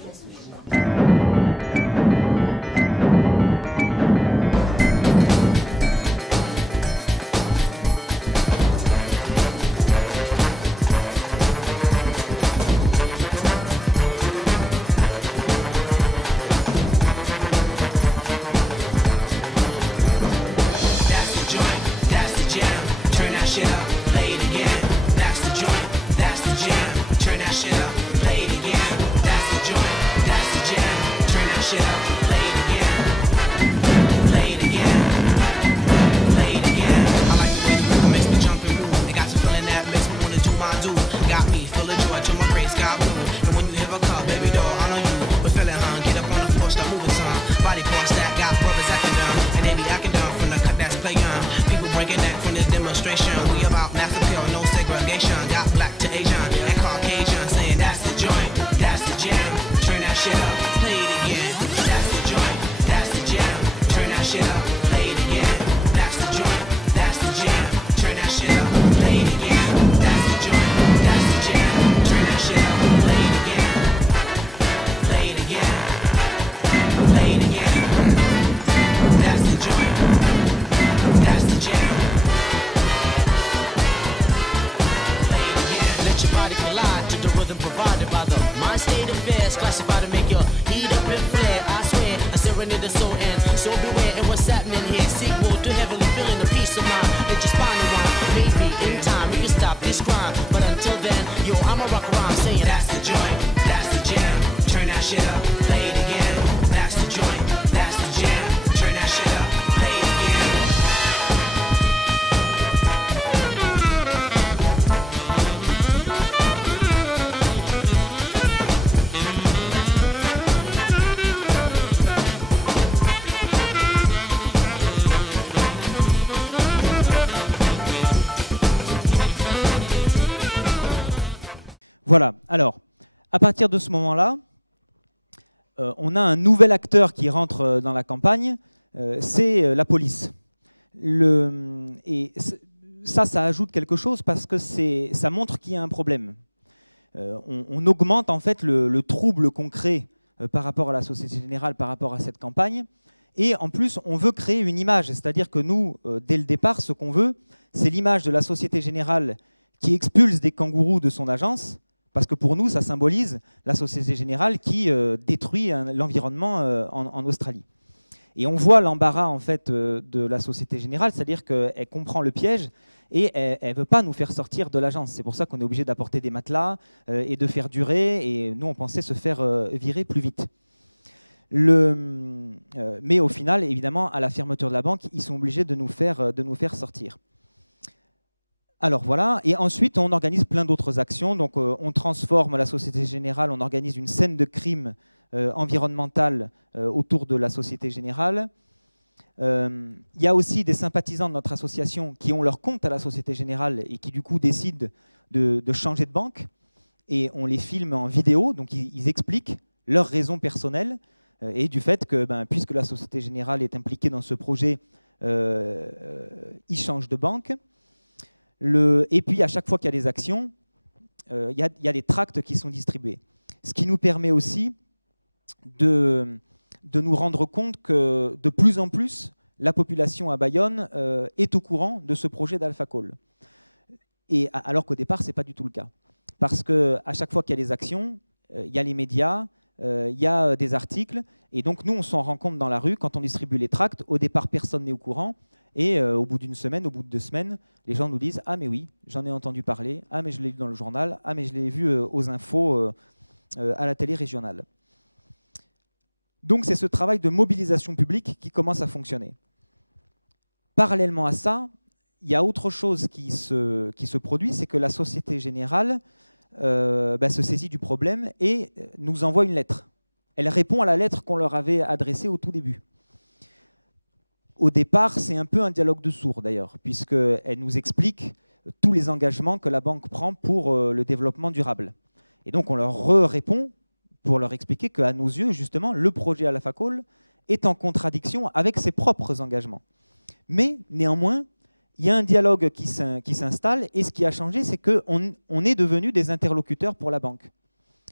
That's the joint, that's the jam, turn that shit up, play it again. That's the joint, that's It's classified to make your heat up and flare. I swear, a serenade the soul and so beware. And what's happening here? Sequel to heavenly feeling the peace of mind that you're spawning on. Maybe in time we can stop this crime, but until then, yo, I'ma rock around saying that's the joint, that's the jam. Turn that shit up, play it again. That's the joint, that's the jam. Turn that shit up, play it again. Voilà, alors, à partir de ce moment-là, on a un nouvel acteur qui rentre dans la campagne, c'est la police. Et ça ajoute quelque chose parce que ça montre qu'il y a un problème. On augmente en fait le trouble qu'on crée par rapport à la Société Générale, par rapport à cette campagne. Et en plus, on veut créer une image, c'est-à-dire que nous, dès le départ, ce qu'on veut, c'est l'image de la Société Générale qui expulse des kangourous de son agence, parce que pour nous, ça symbolise la Société Générale qui détruit l'environnement en Australie. Et on voit l'embarras en fait de la Société Générale, c'est-à-dire qu'elle comprend le piège et elle ne veut pas nous faire sortir de l'agence. C'est pour ça qu'on est obligé d'apporter des matelas et de faire durer, et nous, on pensait se faire virer plus vite. Mais au final, évidemment, à la fermeture de la banque, ils sont obligés de nous faire sortir. Alors voilà, et ensuite on organise plein d'autres actions. Donc on transforme la Société Générale, on organise une scène de crime environnemental autour de la Société Générale. Il y a aussi des sympathisants de notre association qui ont leur compte à la Société Générale et qui du coup décident de changer de banque. Et on les filme en vidéo, donc ils expliquent leurs raisons personnelles et du fait que puisque la Société Générale est impliquée dans ce projet, ils changent de banque. Et puis, à chaque fois qu'il y a des actions, il y a des tracts qui sont distribués. Ce qui nous permet aussi de nous rendre compte que de plus en plus, la population à Bayonne est au courant de ce projet d'AlphaCall. Alors qu'au départ, ce n'est pas du tout le cas. Parce qu'à chaque fois qu'il y a des actions, il y a les médias, il y a des articles. Et donc, nous, on s'en rend compte dans la rue quand on distribue les tracts. Au départ, personne n'est au courant. Et au bout d'une semaine, au bout de 2 semaines, les gens nous disent « Ah mais oui, j'en ai entendu parler. Ah mais je l'ai lu dans le journal. Ah mais je l'ai vu aux infos à la télé régionale. » Donc c'est ce travail de mobilisation publique qui commence à fonctionner. Parallèlement à ça, il y a autre chose qui se produit, c'est que la Société Générale se saisit du problème et nous envoie une lettre. Elle répond à la lettre qu'on leur avait adressée au tout début. Au départ, c'est un peu un dialogue de sourds d'ailleurs, puisqu'elle nous explique tous les engagements que la banque prend pour le développement durable. Et donc on leur répond pour leur expliquer qu'à nos yeux, justement, le projet AlphaCall est en contradiction avec ses propres engagements. Mais néanmoins, il y a un dialogue qui s'installe, et ce qui a changé, c'est qu'on est devenus des interlocuteurs pour la banque.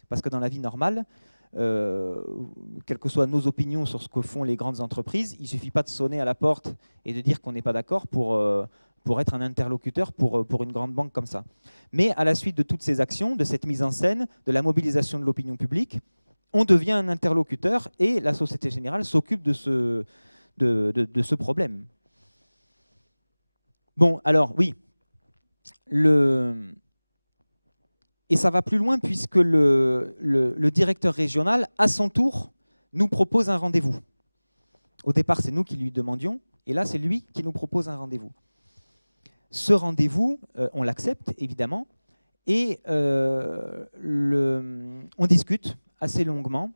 Parce que dans la vie normale, quelles que soient nos opinions sur ce que font les grandes entreprises, il ne suffit pas de sonner à la porte et de dire qu'on n'est pas d'accord pour être un interlocuteur pour une grande banque comme ça. Mais à la suite de toutes ces actions, de cette mise en scène, de la mobilisation de l'opinion publique, on devient un interlocuteur et la Société Générale s'occupe de ce problème. Bon, alors oui, et ça va plus loin puisque le directeur régional, à son tour, nous propose un rendez-vous. Au départ, c'est nous qui lui demandions, et là, c'est lui qui nous propose un rendez-vous. Ce rendez-vous, on l'accepte, évidemment, et on discute assez longuement,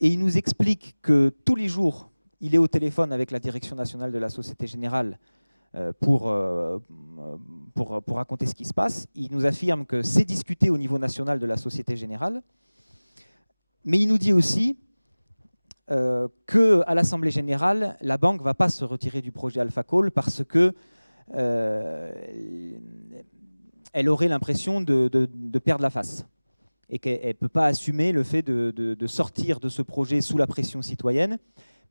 et il nous explique que tous les jours, il est au téléphone avec la direction nationale de la Société Générale pour raconter ce qui se passe. Il nous affirme que c'est discuté au niveau national de la Société Générale, mais il nous dit aussi qu'à l'Assemblée Générale, la banque ne va pas se retirer du projet AlphaCall parce que elle aurait l'impression de perdre la face et qu'elle ne peut pas assumer le fait de sortir de ce projet sous la pression citoyenne,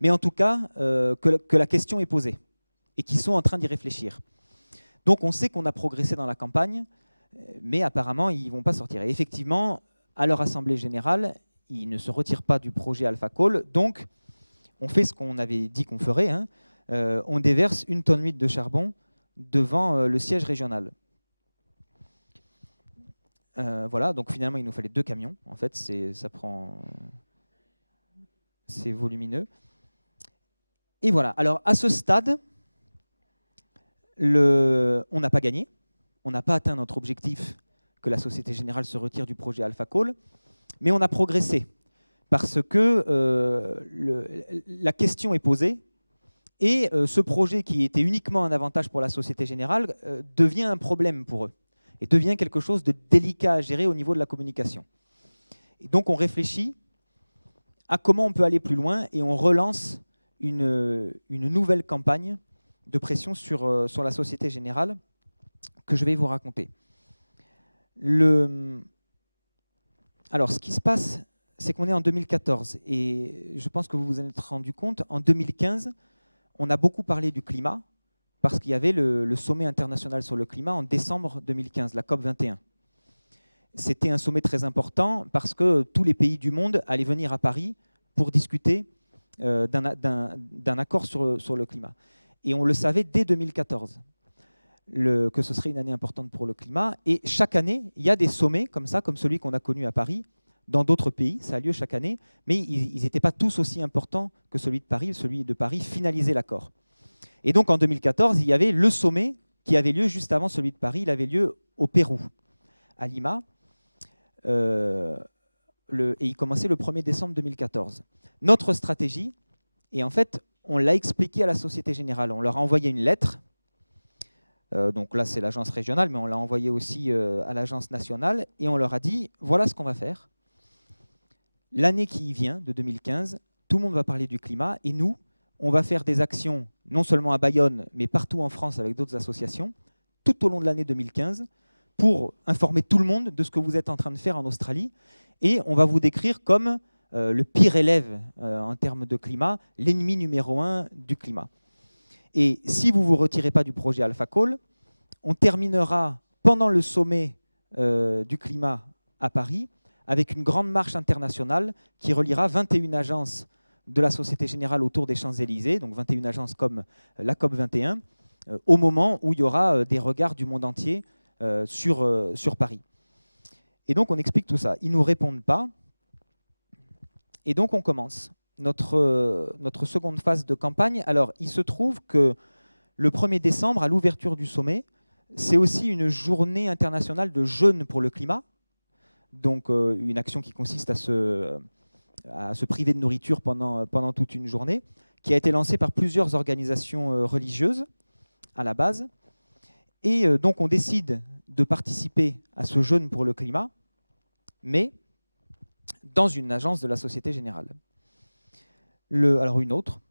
mais en tout cas que la question est posée et qu'ils sont en train d'y réfléchir. Donc on sait qu'on a progressé dans la campagne, mais apparemment ils ne vont pas sortir. Et effectivement, à leur Assemblée Générale, il ne se retire pas du projet AlphaCall. Donc, on fait ce qu'on avait dit qu'on ferait. Hein. On déverse 1,8 tonne de charbon devant le siège régional. Voilà, donc finalement, il nous fallait 2 camions. En fait, c'est volumineux. Et voilà. Alors, à ce stade, on n'a pas gagné. On n'a pas atteint notre objectif que la Société Générale se retire du projet AlphaCall, mais on a progressé parce que la question est posée et ce projet qui était uniquement un avantage pour la Société Générale devient un problème pour eux et devient quelque chose de délicat à gérer au niveau de la communication. Et donc on réfléchit à comment on peut aller plus loin et on relance une nouvelle campagne de pression sur la Société Générale que je vais vous raconter. Alors, ce qui se passe, c'est qu'on est en 2014 et je pense que vous vous en êtes rendu compte, en 2015, on a beaucoup parlé du climat parce qu'il y avait le sommet international sur le climat en décembre 2015, la COP21. C'était un sommet très important parce que tous les pays du monde allaient venir à Paris pour discuter d'un accord sur le climat. Et on le savait dès 2014. Que ce serait une année importante pour le climat. Et chaque année, il y a des sommets comme ça, comme celui qu'on a connu à Paris, dans d'autres pays. Ça a lieu chaque année, mais ils n'étaient pas tous aussi importants que celui de Paris. Celui de Paris finalisait l'accord. Et donc en 2014, il y avait le sommet qui avait lieu juste avant celui de Paris. Il avait lieu au Pérou, à Lima. Et il commençait le 1er décembre 2014. Notre stratégie, et en fait, on l'a expliqué à la Société Générale. On leur a envoyé une lettre. Donc là, c'est l'agence régionale, mais on l'a envoyé aussi à l'agence nationale, et on leur a dit, voilà ce qu'on va faire. L'année qui vient, de 2015, tout le monde va parler du climat, et nous, on va faire des actions, non seulement à Bayonne, mais partout en France avec d'autres associations, tout au long de l'année 2015, pour informer tout le monde de ce que vous êtes en train de faire en Australie, et on va vous décrire comme le pire élève en termes de climat, l'ennemi numéro 1 du climat. Et si vous ne vous retirez pas du projet AlphaCall, on terminera pendant le sommet du climat à Paris avec une grande marche internationale qui reliera 21 agences de la Société Générale autour des Champs-Élysées, donc 21 agences comme la COP21, au moment où il y aura des regards du monde entier sur Paris. Et donc on explique tout ça. Ils ne nous répondent pas. Et donc on commence notre seconde phase de campagne. Alors, il se trouve que le 1er décembre, à l'ouverture du sommet, c'est aussi une journée internationale de jeûne pour le climat. Donc, une action qui consiste à se priver de nourriture pendant toute une journée, qui a été lancée par plusieurs organisations religieuses à la base. Et donc, on décide de participer à ce jeûne pour le climat, mais dans une agence de la Société Générale. Alors une autre.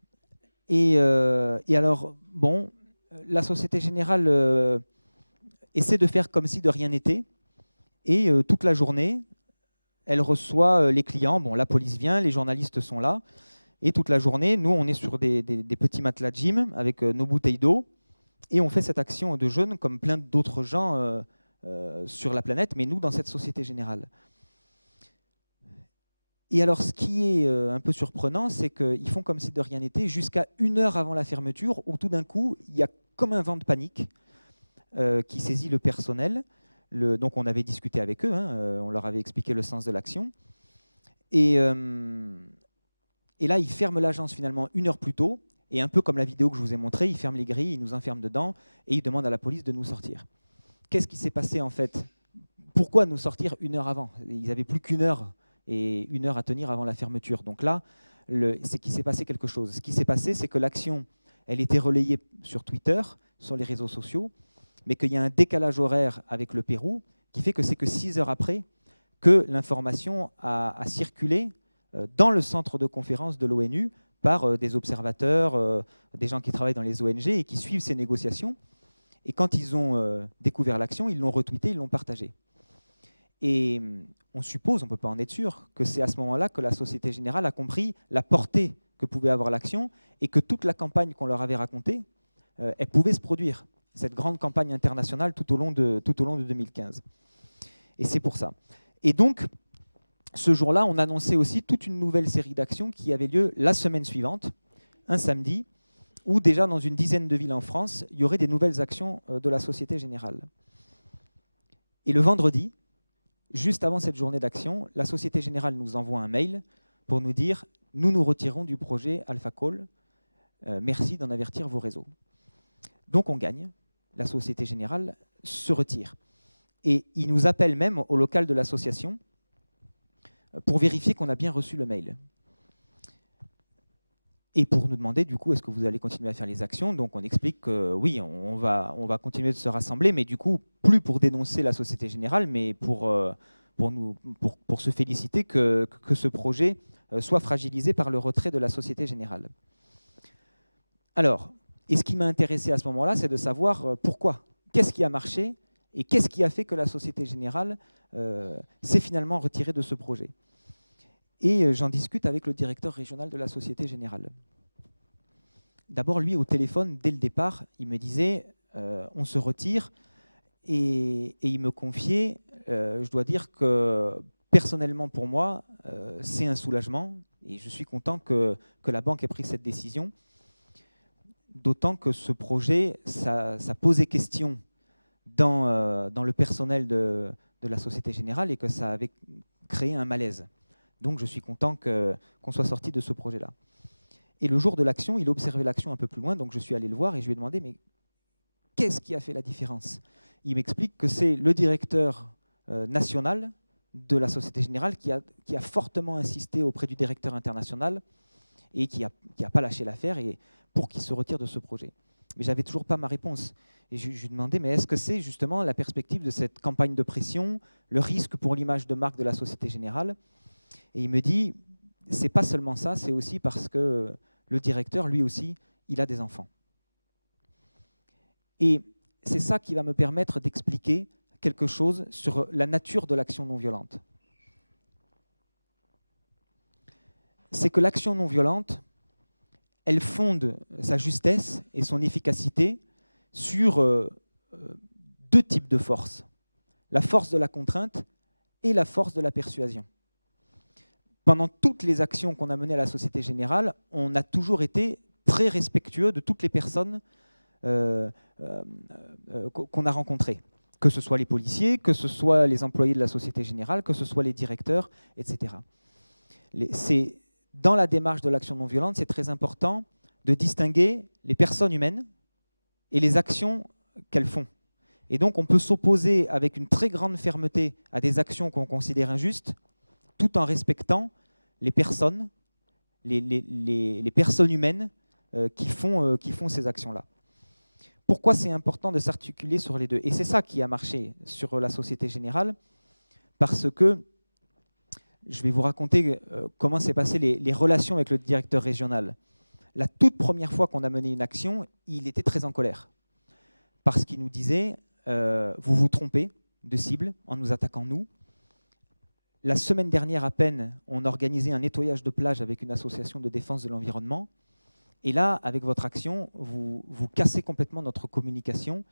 Et alors, bon, la Société Générale essaie de faire comme si de rien n'était. Et toute la journée, elle reçoit les clients. Bon, la police vient, les journalistes sont là. Et toute la journée, nous, on est sur des petits matelas de gym avec nos bouteilles d'eau. Et on fait cette action de jeûne comme plein d'autres gens sur la planète, mais nous, dans cette Société Générale. Et alors, ce qui est un peu surprenant, c'est qu'ils font comme si de rien n'était jusqu'à 1 heure avant la fermeture, où tout d'un coup, il y a comme un vent de panique qui saisit le personnel. Donc, on avait discuté avec eux, hein, on leur avait expliqué le sens de l'action. Et là, ils ferment l'agence finalement 1 heure plus tôt. Et un peu comme la vidéo que je vous ai montrée, ils ferment les grilles, ils nous enferment dedans et ils demandent à la police de nous sortir. Qu'est-ce qui s'est passé en fait? Pourquoi nous sortir 1 heure avant? Ils n'avaient plus qu'1 heure et 1 heure à tenir avant la fermeture. Donc là, c'est qu'il s'est passé quelque chose. Ce qui s'est passé, c'est que l'action, elle était relayée sur Twitter, sur les réseaux sociaux, mais qu'il y a un décalage horaire avec le Pérou qui fait que c'est que 6 heures après que l'information a circulé dans le centre de conférence de l'ONU par des observateurs, des gens qui travaillent dans les ONG et qui suivent ces négociations. Et quand ils ont découvert l'action, ils l'ont retweeté, ils l'ont partagé. Et on suppose, on ne peut pas en être sûr, que c'est à ce moment-là que la Société Générale a compris la portée que pouvait avoir l'action et que toute la campagne qu'on leur avait racontée, elle pouvait se produire. Cette grande campagne internationale tout au long de 2015. Et c'est pour ça. Et donc, ce jour-là, on annonçait aussi toute une nouvelle série d'actions qui avait lieu la semaine suivante, un samedi, où déjà dans une dizaine de villes en France, il y aurait des nouvelles actions de la Société Générale. Et le vendredi, juste avant cette journée d'action, la Société Générale nous envoie un mail pour nous dire « Nous nous retirons du projet AlphaCall, merci d'en avertir vos réseaux ». Donc on gagne, la Société Générale se retire. Et il nous appelle même au local de l'association pour vérifier qu'on a bien reçu le mail. Et pour nous demander, du coup, est-ce que vous allez continuer à faire les actions? Donc on explique que oui, on va continuer de se rassembler, mais du coup, plus pour dénoncer la Société Générale, mais pour se féliciter que ce projet soit fragilisé par le retrait de la Société Générale. Alors, et ce qui m'a intéressé à ce moment-là, c'est de savoir pourquoi. Qu'est-ce qui a marché et qu'est-ce qui a fait que la Société Générale s'est finalement retirée de ce projet. Et j'en discute avec le directeur régional de la Société Générale. D'abord, lui, au téléphone, dès le départ, il me disait on se retire, et il me confiait, je dois dire que personnellement pour moi, c'est un soulagement, et je suis content que la banque ait pris cette décision, d'autant que ce projet, ça posait question dans le personnel de la Société Générale et que ça avait créé un malaise. Donc je suis content qu'on soit sorti de ce projet-là. Et le jour de l'action, il observait l'action un peu plus loin, donc je suis allé le voir et je lui ai demandé « Mais qu'est-ce qui a fait la différence ?» Il m'explique que c'est le directeur national de la Société Générale qui a fortement insisté auprès du directeur international et qui a pas lâché l'affaire pour qu'il se retire de ce projet. Mais je n'avais toujours pas ma réponse. Et je lui demandais, mais est-ce que c'est justement la perspective de cette campagne de pression, le risque pour l'image de marque de la Société Générale? Et il me dit, c'est pas seulement ça, c'est aussi parce que le directeur, lui aussi, il a des enfants. Et c'est ça qui va me permettre d'expliquer quelque chose sur la nature de l'action non violente. C'est que l'action non violente, elle fonde sa justesse et son efficacité sur deux types de forces. La force de la contrainte et la force de la persuasion. Pendant toutes les actions qu'on a menées à la Société Générale, on a toujours été très respectueux de toutes les personnes qu'on a rencontrées, que ce soit les policiers, que ce soit les employés de la Société Générale, que ce soit les directeurs, etc. Dans la démarche de l'action non violente, c'est très important de distinguer les personnes humaines et les actions qu'elles font. Et donc, on peut s'opposer avec une très grande fermeté à des actions qu'on considère injustes, tout en respectant les personnes, les personnes humaines qui font ces actions-là. Pourquoi c'est important de s'articuler sur les deux? Et c'est ça qui a marché sur la Société Générale, parce que je vais vous raconter comment s'est passé les relations avec le directeur régional. La toute première fois qu'on a mené une action, il était très en colère, parce qu'il nous disait vous vous trompez de cible en nous attaquant nous. La semaine dernière à peine, on a organisé un nettoyage de plage avec une association de défense de l'environnement. Et là, avec votre action, vous cassez complètement notre communication,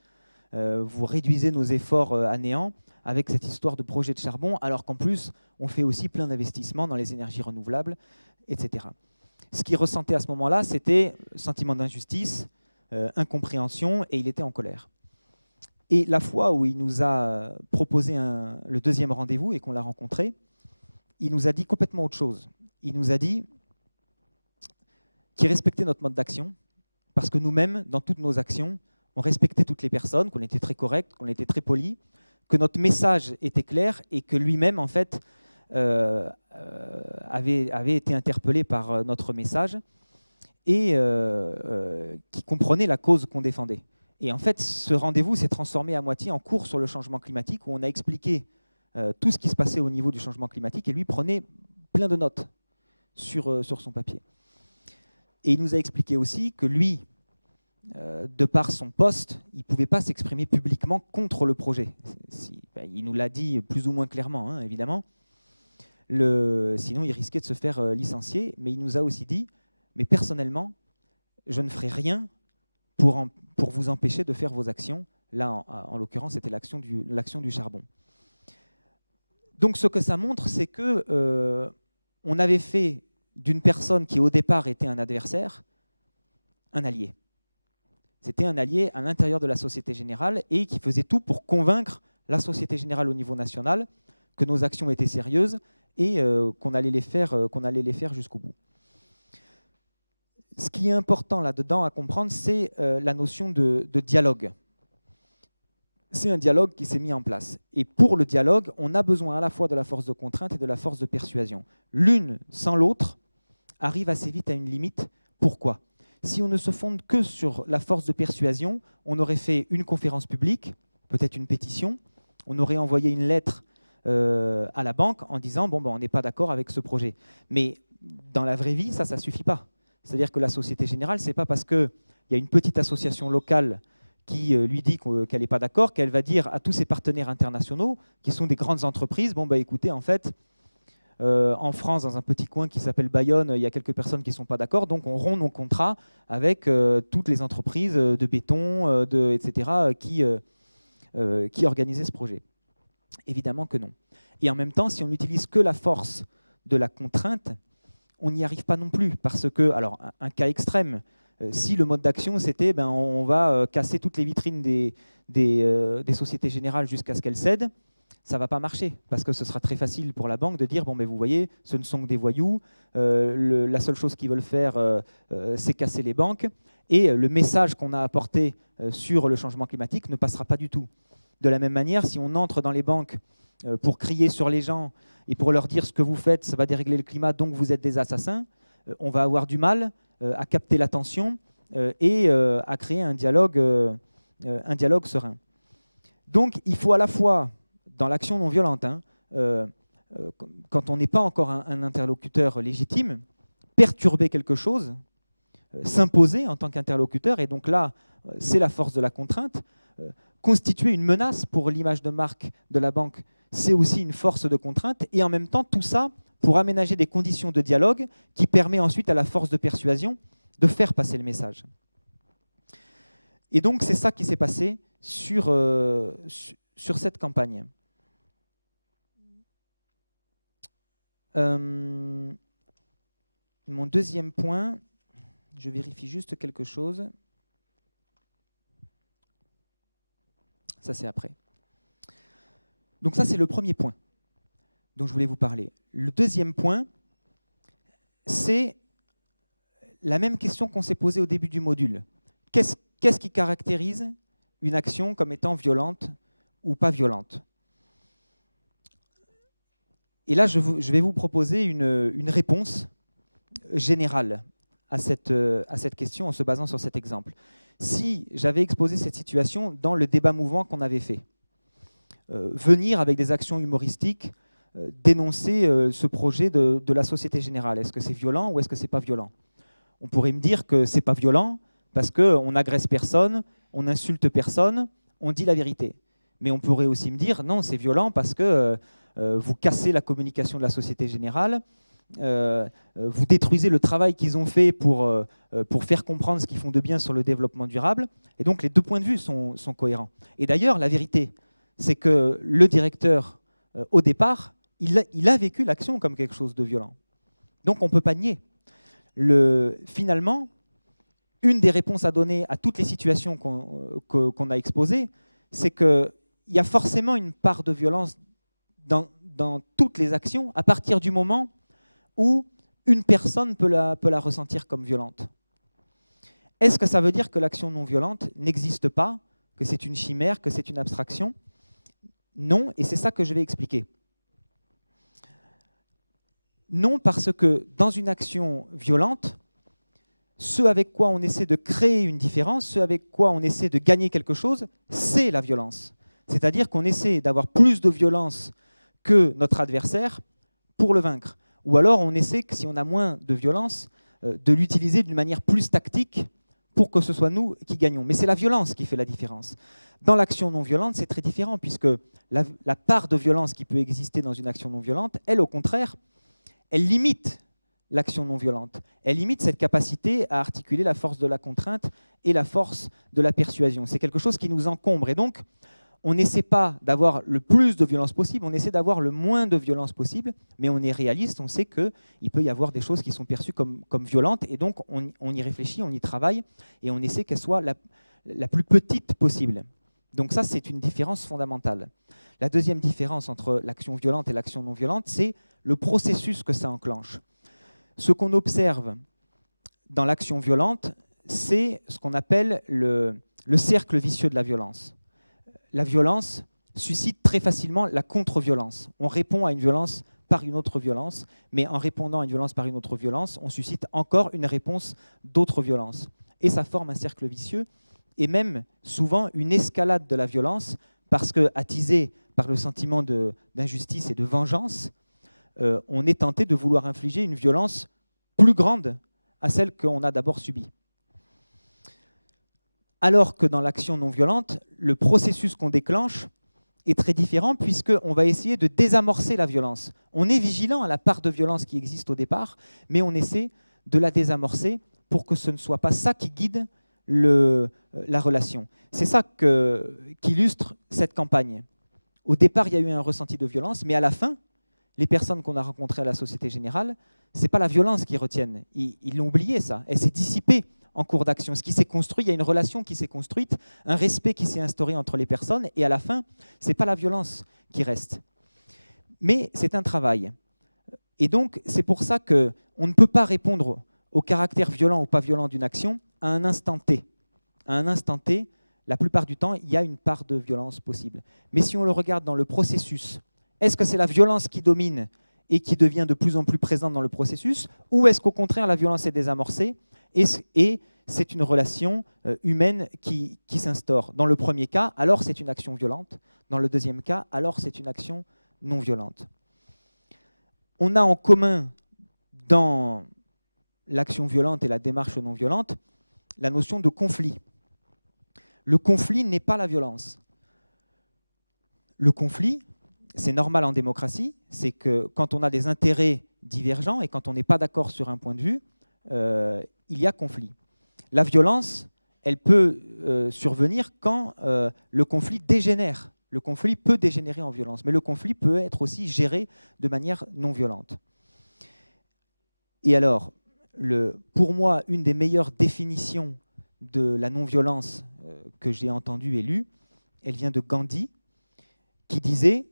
vous réduisez nos efforts à néant avec cette histoire de projet de charbon, alors qu'en plus, on fait aussi plein d'investissements dans les énergies renouvelables, etc. Ce qu'il ressentait à ce moment-là, c'était sentiment d'injustice, incompréhension, et il était en colère. Et la fois où il nous a proposé le deuxième rendez-vous et qu'on l'a rencontré, il nous a dit complètement autre chose. Il nous a dit qu'il respectait notre mode d'action, parce que nous-mêmes, dans toutes nos actions, on respectait toutes les personnes, qu'on était très correct, qu'on était très poli, que notre message était clair et que lui-même, en fait, avait été interpellé par notre message et qui comprenait la cause qu'on défendait. Et en fait, ce rendez-vous s'est transformé à moitié en cours sur le changement climatique, où on a expliqué tout ce qui se passait au niveau du changement climatique, et lui prenait plein de notes sur son papier. Et il nous a expliqué aussi que lui, de par son poste, il ne pouvait pas s'exprimer publiquement contre le projet. Il nous l'a dit plus ou moins clairement, hein, évidemment. Sinon, il risquait de se faire licencier. Mais il nous a aussi dit, mais personnellement, je ne ferai rien pour vous empêcher de faire vos actions. Là, en l'occurrence, c'était l'action du charbon. Donc ce que ça montre, c'est que on avait fait d'une personne qui au départ était un adversaire, un allié. C'était un allié à l'intérieur de la Société Générale et qui faisait tout pour convaincre la Société Générale au niveau national que nos actions étaient sérieuses et qu'on allait les faire jusqu'au bout. Ce qui est important là-dedans à comprendre, c'est la notion de dialogue. C'est un dialogue qui s'est mis en place. Et pour le dialogue, on a besoin à la fois de la force de contrainte et de la force de persuasion. L'une sans l'autre arrive assez vite à une limite. Pourquoi ? Si on ne se fonde que sur la force de persuasion, on aurait fait une conférence publique, peut-être une pétition, on aurait envoyé une lettre à la banque en disant « bon, ben, on n'est pas d'accord avec ce projet ». Mais dans la vraie vie, ça ne suffit pas. C'est-à-dire que la Société Générale, ce n'est pas parce qu'il y a une petite association locale qui lui dit qu'elle n'est pas d'accord, qu'elle va dire à tous ses partenaires internationaux, qui sont des grandes entreprises, bon, bah, écoutez, en fait, en France, dans un petit coin qui s'appelle Bayonne, il y a quelques personnes qui ne sont pas d'accord, donc on rompt nos contrats avec toutes les entreprises de béton, etc., qui organisaient ce projet. Évidemment que non. Et en même temps, si on n'utilise que la force de la contrainte, on n'y arrive pas non plus, parce que, alors, un cas extrême, si le mode d'action, c'était ben, on va casser toutes les vitrines des Sociétés Générales jusqu'à ce qu'elles cèdent, ça ne va pas marcher, parce que ce sera très facile pour la banque de dire, bon, mais vous voyez, ce ne sont que des voyous, la seule chose qu'ils veulent faire, c'est casser les banques, et le message qu'on a apporté sur le changement climatique ne passera pas du tout. De la même manière, si on entre dans les banques pour crier sur les gens et pour leur dire ce que vous faites, ça va dérégler le climat, donc vous êtes des assassins, on va avoir du mal à capter l'attention et à créer un dialogue serein. Donc il faut à la fois, dans l'action non violente, quand on n'est pas encore un interlocuteur légitime, perturber quelque chose, s'imposer en tant qu'interlocuteur, et donc là, c'est la force de la contrainte. Constituer une menace pour l'image de marque de la banque, c'est aussi une force de contrainte, et en même temps, tout ça pour aménager des conditions de dialogue qui permet ensuite à la force de persuasion de faire passer le message. Et donc, c'est ça qui s'est passé sur cette campagne. Mon deuxième point, je vérifie juste quelque chose. Ça, c'est après. Donc ça, c'est le premier point dont je voulais vous parler. Le deuxième point, c'est la même question qu'on s'est posée au début du module. Qu'est-ce qui caractérise une action comme étant violente ou pas violente? Et là, je vais vous proposer une réponse générale à cette question en se basant sur cet exemple. Si j'avais exposé cette situation dans le débat mouvant qu'on avait fait, venir avec des actions humoristiques, dénoncer ce projet de la Société Générale, est-ce que c'est violent ou est-ce que c'est pas violent? On pourrait me dire que c'est pas violent parce qu'on n'agresse personne, on n'insulte personne, on dit la vérité. Mais on pourrait aussi me dire non, c'est violent parce que vous cassez la communication de la Société Générale, vous détruisez le travail qu'ils ont fait pour faire comprendre ce qu'ils font de bien sur le développement durable. Et donc les deux points de vue sont cohérents. Et d'ailleurs, la vérité, c'est que le directeur, au départ, il a vécu l'action comme quelque chose de violent. Donc on ne peut pas nier. Finalement, une des réponses à donner à toutes les situations qu'on a exposées, c'est qu'il y a forcément une part de violence dans toutes les actions à partir du moment où une personne peut la ressentir comme violente. Est-ce que ça veut dire que l'action non violente n'existe pas, que c'est une chimère, que c'est une abstraction? Non, et c'est ça que je vais expliquer. Non, parce que dans une action violente, ce avec quoi on essaie de créer une différence, ce avec quoi on essaie de gagner quelque chose, c'est la violence. C'est-à-dire qu'on essaie d'avoir plus de violence que notre adversaire pour le vaincre. Ou alors on essaie, que si on a moins de violence, de l'utiliser d'une manière plus tactique pour que ce soit nous qui gagnons. Mais c'est la violence qui fait la différence. Dans l'action non violente, c'est très différent, puisque la part de violence qui peut exister dans une action non violente, elle, au contraire, elle limite l'action non violente. Elle limite cette capacité à articuler la force de la contrainte et la force de la persuasion. C'est quelque chose qui nous encombre. Et donc, on n'essaie pas d'avoir le plus de violence possible, on essaie d'avoir le moins de violence possible, mais on est réaliste, on sait qu'il peut y avoir des choses qui sont perçues comme violentes, et donc on y réfléchit, on y travaille, et on essaie qu'elles soient la plus petite possible. Donc ça, c'est une différence fondamentale. La deuxième différence entre l'action violente et l'action non violente, c'est le processus que ça enclenche. Ce qu'on observe dans l'action violente, c'est ce qu'on appelle le cercle vicieux de la violence. La violence suscite très facilement la contre-violence. On répond à une violence par une autre violence, mais en répondant à une violence par une autre violence, on suscite encore une réponse d'autres violences. Et ça forme un cercle vicieux, et même souvent une escalade de la violence, parce que, attisé par le sentiment d'injustice et de vengeance, on est tenté de vouloir infliger une violence plus grande à celle qu'on a d'abord subie. Alors que dans l'action non violente, le processus qu'on déclenche est très différent, puisqu'on va essayer de désamorcer la violence. On est vigilant à la part de violence qui existe au départ, mais on essaie de la désamorcer pour que ce ne soit pas ça qui guide la relation. C'est ça qu'illustre cette campagne. Au départ, il y a eu un ressenti de violence, mais à la fin, les personnes qu'on a rencontrées à la Société Générale, ce n'est pas la violence qu'ils retiennent. Ils l'ont oublié, ça. Elle s'est dissipée en cours d'action. Ce qui s'est construit, il y a une relation qui s'est construite, un respect qui s'est instauré entre les personnes, et à la fin, ce n'est pas la violence qui reste. Mais c'est un travail. Et donc, c'est pour ça qu'on ne peut pas répondre au caractère violent ou pas violent d'une action à un instant T. À un instant T, la plupart du temps, il y a une part de violence possible. Mais si on le regarde dans le processus, est-ce que c'est la violence qui domine et qui devient de plus en plus présente dans le processus, ou est-ce qu'au contraire, la violence est désamorcée et c'est une relation humaine qui s'instaure? Dans le premier cas, alors c'est une action violente. Dans le deuxième cas, alors c'est une action non violente. On a en commun dans l'action violente et la démarche non violente la notion de conflit. Le conflit n'est pas la violence. Le conflit, c'est normal en démocratie, c'est que quand on a des intérêts divergents et quand on n'est pas d'accord sur un point de vue, il y a conflit. La violence, elle peut survenir quand le conflit dégénère. Le conflit peut dégénérer en violence, mais le conflit peut être aussi géré de manière non violente. Et alors, pour moi, une des meilleures définitions de la non-violence que j'ai entendue et lue, elle vient de Gandhi, qui disait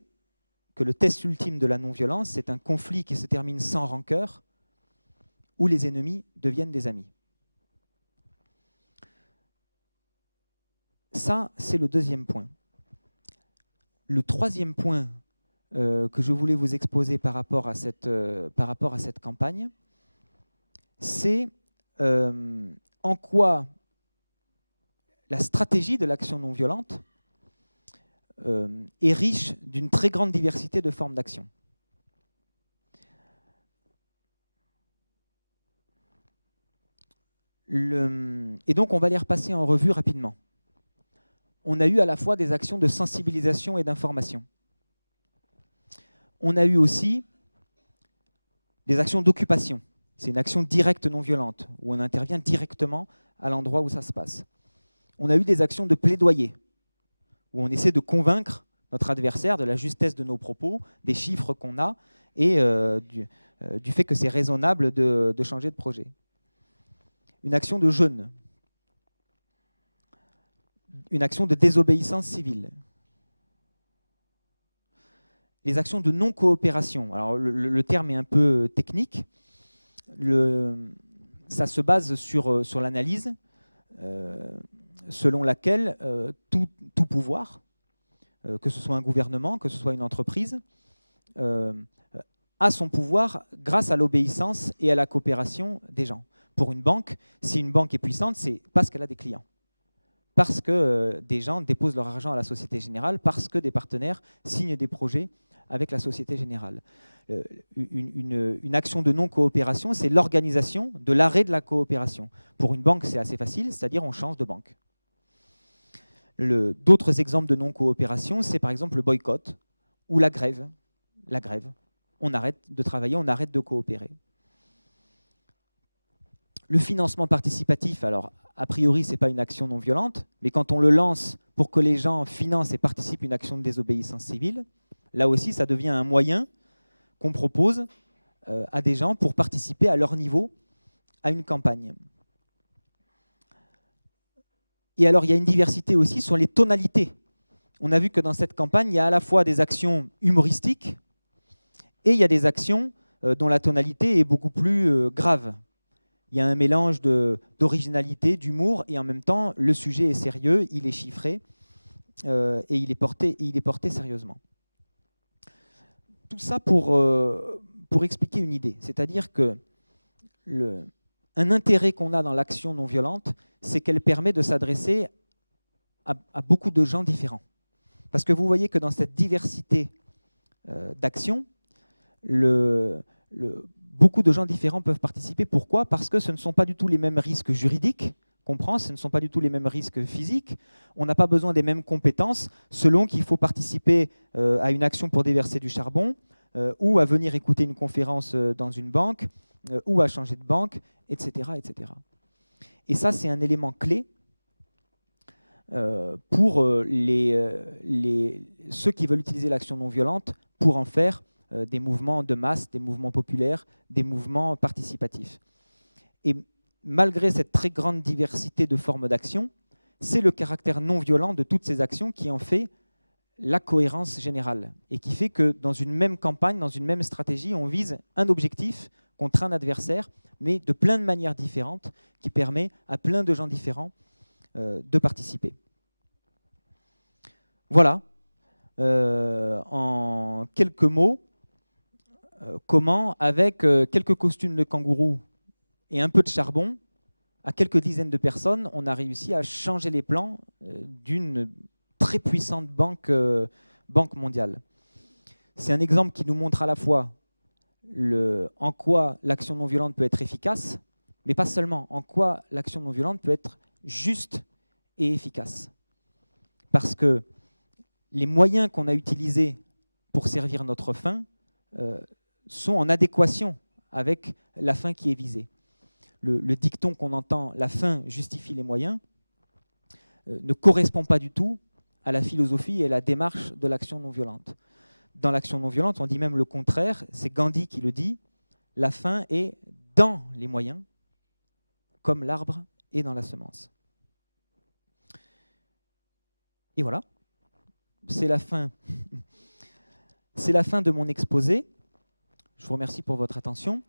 que le test ultime de la non-violence, c'est un conflit qui se termine sans rancœur, où les ennemis deviennent des amis. Ça, c'est le deuxième point. Le troisième point que je voulais vous exposer par rapport à cette campagne, c'est en quoi la stratégie de l'action non violente est riche d'une très grande diversité de formes d'action. Et donc, on va les repasser en revue rapidement. On a eu à la fois des actions de sensibilisation et d'information. On a eu aussi des actions d'occupation. C'est une action directe non violente, où on intervient directement à l'endroit où ça se passe. On a eu des actions de plaidoyer, où on essaie de convaincre notre adversaire de la justesse de nos propos, des chiffres qu'on a, et du fait que c'est raisonnable de changer de projet. Une action de jeûne. Une action de désobéissance civile. Les actions de non-coopération. Alors, le terme est un peu technique. Ça se base sur l'analyse selon laquelle tout pouvoir, que ce soit un gouvernement, que ce soit une entreprise, a son pouvoir grâce à l'obéissance et à la coopération des gens. Pour une banque, si une banque est puissante, c'est parce qu'elle a des clients. Parce que des gens déposent leur argent à la Société Générale, parce que des partenaires signent des projets avec la Société Générale. Une action de non-coopération, c'est l'organisation de l'arrêt de la coopération. Pour une banque, c'est assez facile, c'est-à-dire on change de banque. D'autres exemples de non-coopération, c'est par exemple le boycott ou la grève. La grève. On arrête de travailler, on arrête de coopérer. Le financement participatif, alors a priori, ce n'est pas une action non violente, mais quand on le lance pour que les gens financent et participent à une action de désobéissance civile, là aussi, ça devient un moyen qu'on propose à des gens pour participer à leur niveau à une campagne. Et alors, il y a une diversité aussi sur les tonalités. On a vu que dans cette campagne, il y a à la fois des actions humoristiques et il y a des actions dont la tonalité est beaucoup plus grave. Il y a un mélange d'originalité, d'humour, et en même temps, le sujet est sérieux, il est chiffré, et il est porté sérieusement. Tout ça pour expliquer une idée, c'est-à-dire que un intérêt qu'on a dans l'action non violente, c'est qu'elle permet de s'adresser à beaucoup de gens différents. Parce que vous voyez que dans cette diversité d'actions, beaucoup de gens différents peuvent participer. Pourquoi? Parce que ce ne sont pas du tout les mêmes risques juridiques qu'on prend, ce ne sont pas du tout les mêmes risques physiques. On n'a pas besoin des mêmes compétences selon qu'il faut participer à une action pour déverser du charbon, ou à venir écouter une conférence dans une banque, ou à changer de banque, etc. etc. Et ça, c'est un élément clé pour ceux qui veulent utiliser l'action non violente pour en faire des mouvements de masse, des mouvements populaires, des mouvements participatifs. Et malgré cette très grande diversité de formes d'action, c'est le caractère non violent de toutes ces actions qui en fait la cohérence générale et qui fait que dans une même campagne, dans une même stratégie, on vise un objectif contre un adversaire, mais de plein de manières différentes, qui permet à plein de gens différents de participer. Voilà, en quelques mots, comment, avec quelques costumes de kangourou et un peu de charbon, à quelques dizaines de personnes, on a réussi à changer les plans d'une très puissante banque mondiale. C'est un exemple qui nous montre à la fois en quoi l'action non violente peut être efficace, mais pas seulement, en quoi l'action non violente peut être juste et efficace. Parce que les moyens qu'on a utilisés pour servir notre fin sont en adéquation avec la fin qui est visée. Le dicton qu'on entend « la fin justifie les moyens » ne correspond pas du tout à la philosophie et la démarche de l'action non violente. Dans l'action non violente, on dit même le contraire, c'est Gandhi qui le dit, la fin est dans les moyens, comme l'arbre est dans la semence. Et voilà, c'est la fin de mon exposé. Je vous remercie pour votre attention.